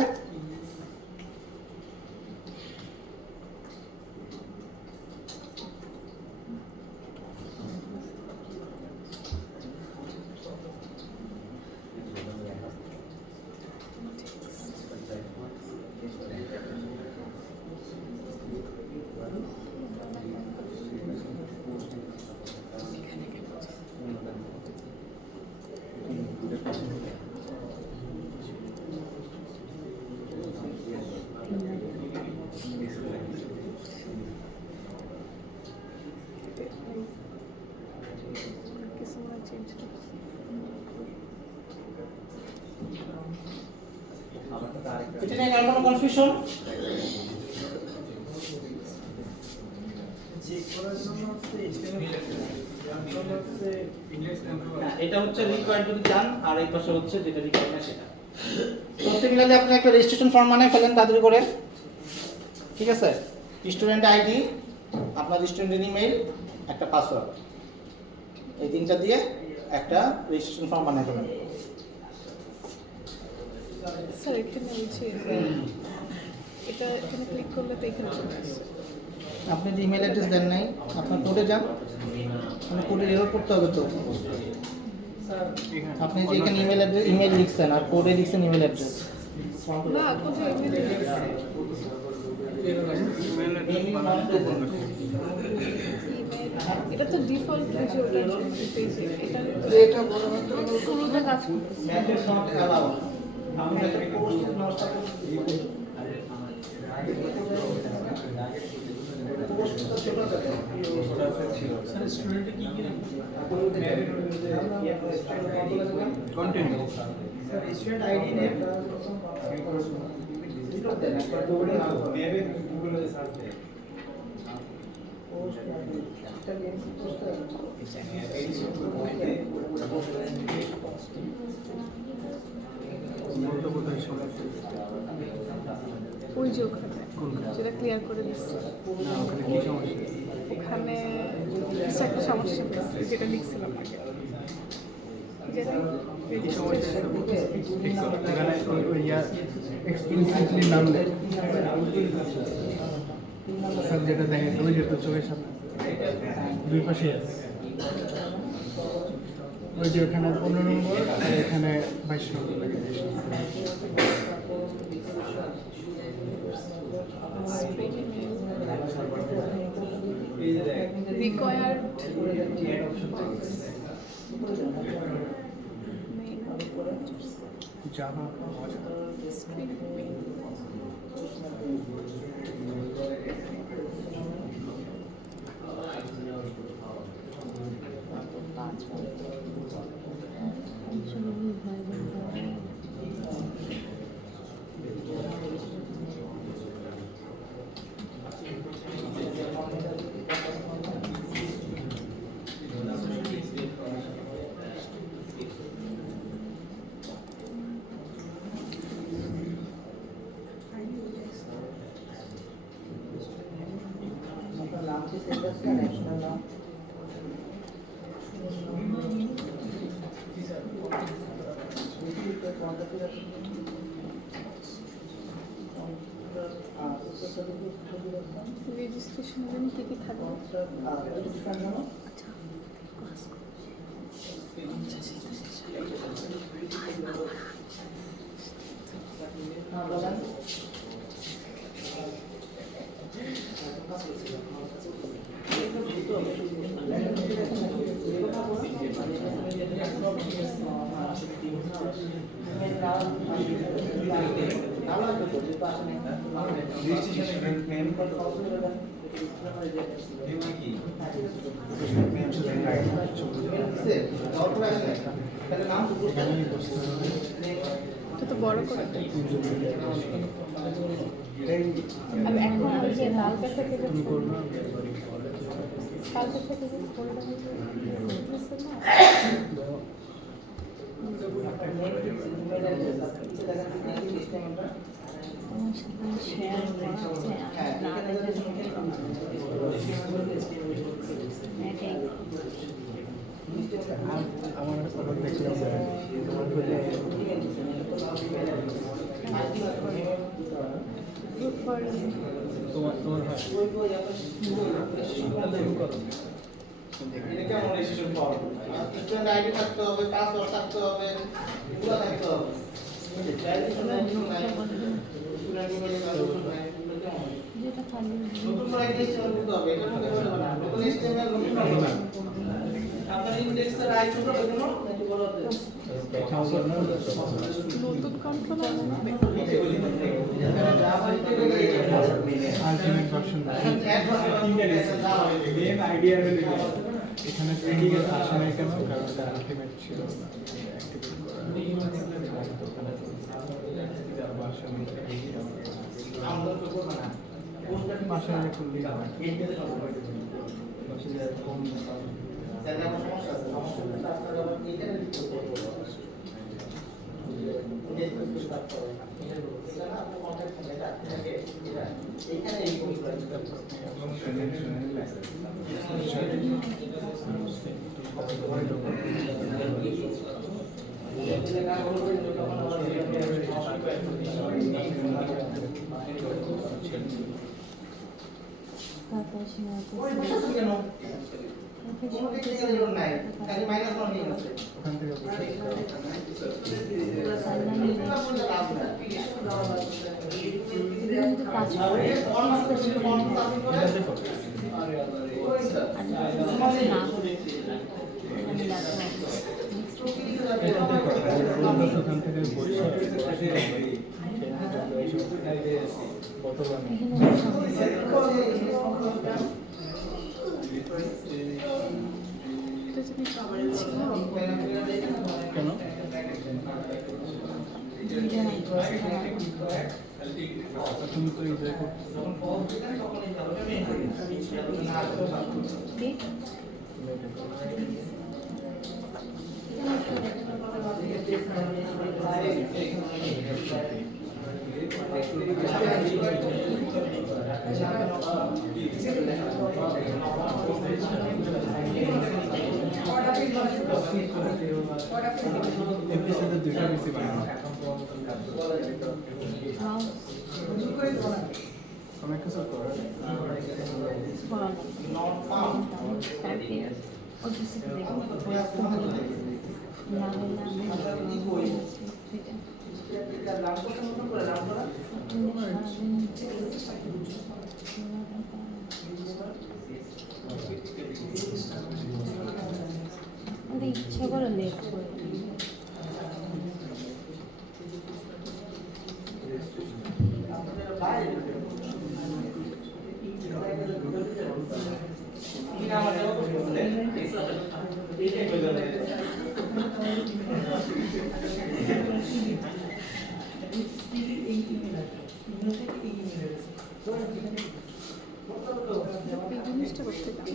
এটা নিয়ে কার কোনো কনফিউশন? এটা হচ্ছে রিকোয়ার্ড যদি চান, আর এই পাশে হচ্ছে যেটা রিকোয়ার্ড না সেটা। তো সিমিলারলি আপনি একটা রেজিস্ট্রেশন ফর্ম বানায় ফেলেন তাড়াতাড়ি করে, ঠিক আছে? স্টুডেন্ট আইডি, আপনার স্টুডেন্টের ইমেইল, একটা পাসওয়ার্ড, এই তিনটা দিয়ে একটা রেজিস্ট্রেশন ফর্ম বানিয়ে দেবেন। স্যার এখানে হচ্ছে এটা এখানে ক্লিক করলে তো এখানে চলে আসছে। আপনি যে ইমেল অ্যাড্রেস দেন নাই, আপনার কোডে যান, মানে কোডে এরর করতে হবে তো। আপনি যে এখানে ইমেল লিখছেন আর কোডে লিখছেন ইমেল অ্যাড্রেস। না কোথায় ইমেল এটা তো ডিফল্ট রয়েছে ওটার জন্য পেজে এটা শুরুতে কাজ করতেছে। ম্যাথের সঙ্গে অ্যালাউ আপনি ম্যাথের পোস্ট নষ্ট কন্টিনিউ স্টুডেন্ট আইডি নেম দুটো দেন, একবার দৌড়ে নাও মেবে গুগলে সার্চ দেন পোস্ট একটা লিংক পোস্ট ওই যে ওখানে যেটা ক্লিয়ার করে দিচ্ছে ওখানে কিছু একটা সমস্যা হয়েছে যেটা লিখছিলাম আগে যেটা এক্সপ্লিসিটলি নাম দেয় স্যার যেটা দেখে ওই যে তোর চোখের সামনে দুই পাশে আছে ওই যে ওখানে 15 নম্বর আর এখানে 22 নম্বর লেখা আছে। required জাভা screen রেজিস্ট্রেশন জন্য কি কি থাকবে এটা তো বড় করে আর এখন ওই যে লালটা থেকে যে কালকে থেকে যে ফোনটা হয়েছে না আমার খবর দেখলাম Good for তোমার তোমার হয় এটা কেমন রেজিস্ট্রেশন ফর্ম? স্টুডেন্ট আইডি থাকতে হবে, পাসওয়ার্ড থাকতে হবে, এগুলো থাকতে হবে। নতুন করে একটা HTML করতে হবে, এটার মধ্যে হবে না। নতুন HTML নতুন হবে না। আপনার ইন্ডেক্সের আই ছোট হবে কেন? নাকি বড় হবে? নতুন কন্ট্রোল আলটিমেট ভার্সন এখানে সিঙ্গেল আসে নাই কেন কারণ এটা আলটিমেট ছিল বাসায় করলেই সমস্যা আছে এইখানে এই কোডটা ওই বসাচ্ছেন কেন? কোনো টেকনিক্যাল এরর নাই, খালি মাইনাস ওয়ান নিয়ে গেছে। ওখান থেকে বসে ওখান থেকে বসে এটা যদি কাভার ছিল কেন তুমি তো এই জায়গায় এপিসোডে দুটো বেশি বানানো আমি একটা সব করো ইচ্ছা করে লেট করে এই জিনিসটা করতে চাচ্ছি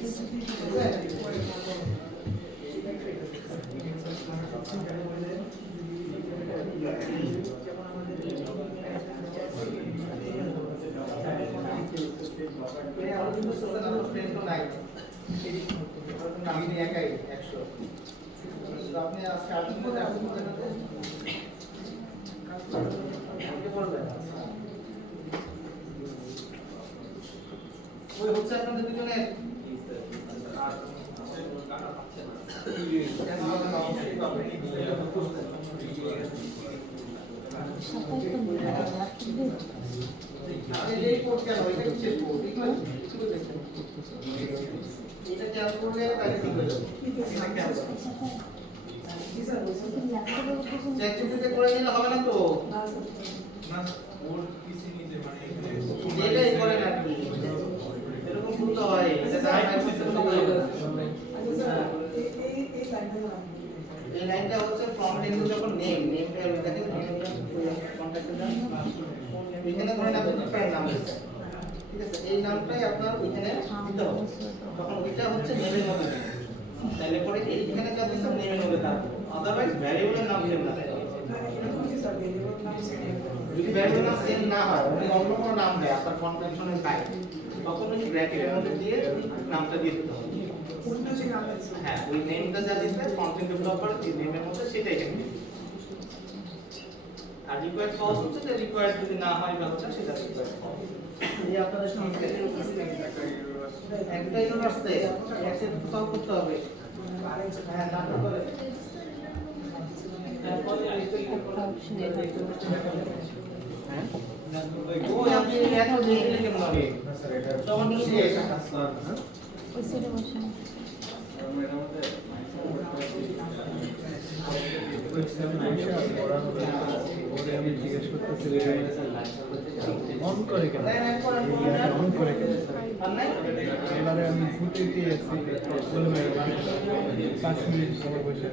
আপনি আজকে আসবেন বলে আপনি বলবেন ওই হচ্ছে আপনাদের দুজনের এই কোড কেন এটা কিসের কোড এটা খেয়াল করলে তাহলে ঠিক হয়ে যাবে এটা খেয়াল চ্যাটজিপিটিতে করে নিলে হবে না তো না ওর পিসি নিতে মানে এটাই করে নাকি এরকম করতে হয় এটা তাই এই লাইনটা হচ্ছে ফ্রন্ট এন্ডে যখন নেমটা দেখেন কন্টাক্টে যান এখানে ধরেন আপনি ফ্রেন্ড নাম দিচ্ছেন ঠিক আছে এই নামটাই আপনার ওইখানে দিতে হবে তখন ওইটা হচ্ছে নেমের মধ্যে তাহলে পরে এইখানে যা দিচ্ছেন নেমের মধ্যে থাকবে আদারওয়াইজ ভ্যারিয়েবলের নাম দিবেন না যদি ভ্যারিয়েবল নাম সেম না হয় যদি অন্য কোনো নাম দেয় আপনার কনভেনশনের গায়ে তখন ওই ব্র্যাকেটের মধ্যে দিয়ে নামটা দিয়ে দিতে হবে হ্যাঁ ওই নেমটা যা দিচ্ছে কন্টেন্ট ডেভেলপার যে নেমের মধ্যে সেটাই লিখবে আর রিকোয়ার্ড ফলস হচ্ছে যে রিকোয়ার্ড যদি না হয় বা হচ্ছে সেটা রিকোয়ার্ড ফলস এই আপনাদের সামনে একটা ইউনিভার্সিটি এক্সেস সলভ করতে হবে হ্যাঁ নাটক করে ওই আপনি এত লিখলে কেমন হবে তখন কি ওই সাইডে বসে ওরে আমি জিজ্ঞেস করতেছি অন করে কেন অন করে কেন এবারে আমি ঘুরতে গিয়েছি বলবে 5 মিনিট সময় বসে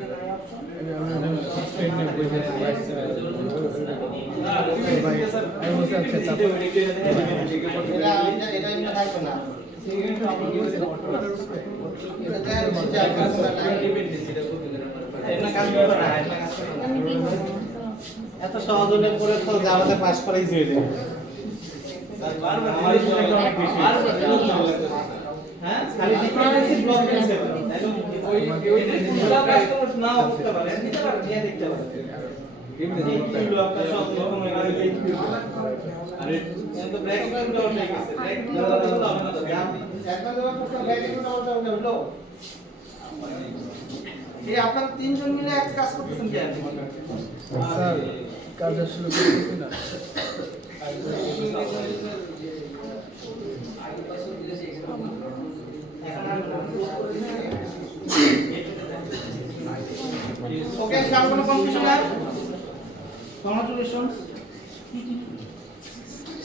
আমি ফার্স্ট টাইম বসে আমি বসে আছি তারপর এটা এমনি থাকবে না এত সহজ হলে পরে তো জামাতে পাস করাই হয়ে যাবে হ্যাঁ খালি ডিফারেন্সিভ ব্লক দিতে পারে ওই কাস্টমার নাও করতে পারে নিতে পারে নিয়ে দেখতে পারে এই ব্লকটা সব রকম আরে তো ব্রেক ইকুইপমেন্ট আউট হয়ে গেছে ব্রেক ইকুইপমেন্ট আউট হবে না একটা দেওয়ার পর ব্রেক ইকুইপমেন্ট আউট হলো এই আপনারা তিনজন মিলে এক কাজ করতেছেন কেন স্যার কাজ শুরু করতেছি না ওকে স্যার কোনো কনফিউশন আছে কংগ্রাচুলেশনস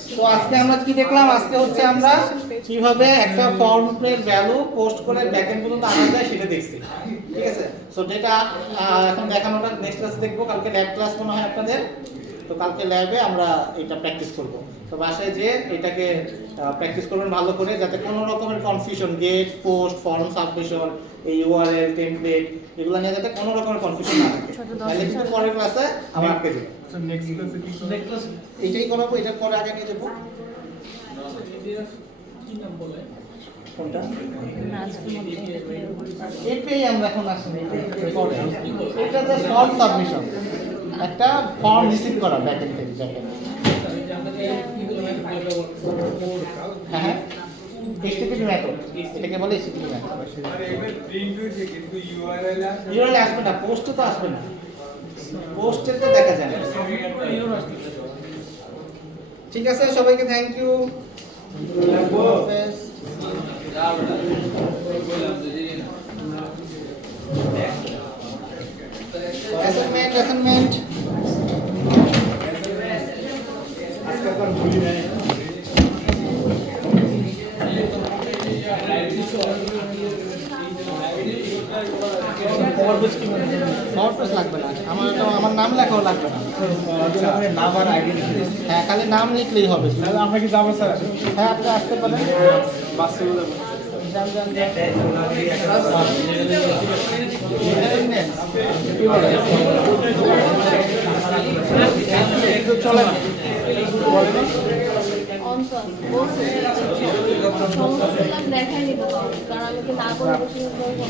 তো আজকে আমরা কি দেখলাম আজকে হচ্ছে আমরা কিভাবে একটা ফর্মের ভ্যালু পোস্ট করে ব্যাকএন্ড পর্যন্ত আনা যায় সেটা দেখছি ঠিক আছে সো যেটা এখন দেখানোটা নেক্সট ক্লাসে দেখবো কালকে ল্যাব ক্লাস মনে হয় আপনাদের তো কালকে ল্যাবে আমরা এটা প্র্যাকটিস করব তো বাসায় যে এটাকে প্র্যাকটিস করবেন ভালো করে যাতে কোনো রকমের confusion get post form submission এই ইউআরএল টেমপ্লেট এগুলো নিয়ে যাতে কোনো রকমের কনফিউশন না থাকে তাহলে কিন্তু পরের ক্লাসে আবার আটকে যাবে স্যার নেক্সট ক্লাসে কি করব? এইটাই করাবো এটার পরে আগে নিয়ে যাবো কোনটা এটাই আমরা এখন আসলে এটা জাস্ট ফর্ম সাবমিশন একটা ফর্ম রিসিভ করা ব্যাকএন্ড থেকে ব্যাকএন্ড হ্যাঁ হ্যাঁ HTTP মেথড এটাকে বলে HTTP মেথড ইউআরএল আসবে না পোস্টে তো আসবে না পোস্টে তো দেখা যায় না ঠিক আছে সবাইকে থ্যাংক ইউ অ্যাসাইনমেন্ট লাগবে না আমার নাম লেখাও লাগবে না নাম আর আইডি হ্যাঁ খালি নাম লিখলেই হবে তাহলে আমরা কি যাবো স্যার? হ্যাঁ আপনি আসতে পারেন বাসে যাবো। যান যান যান চলে না অন্তর বলছে সমস্ত দেখাই নিতে পারো কারণ আমি কি না করে বসে বলবো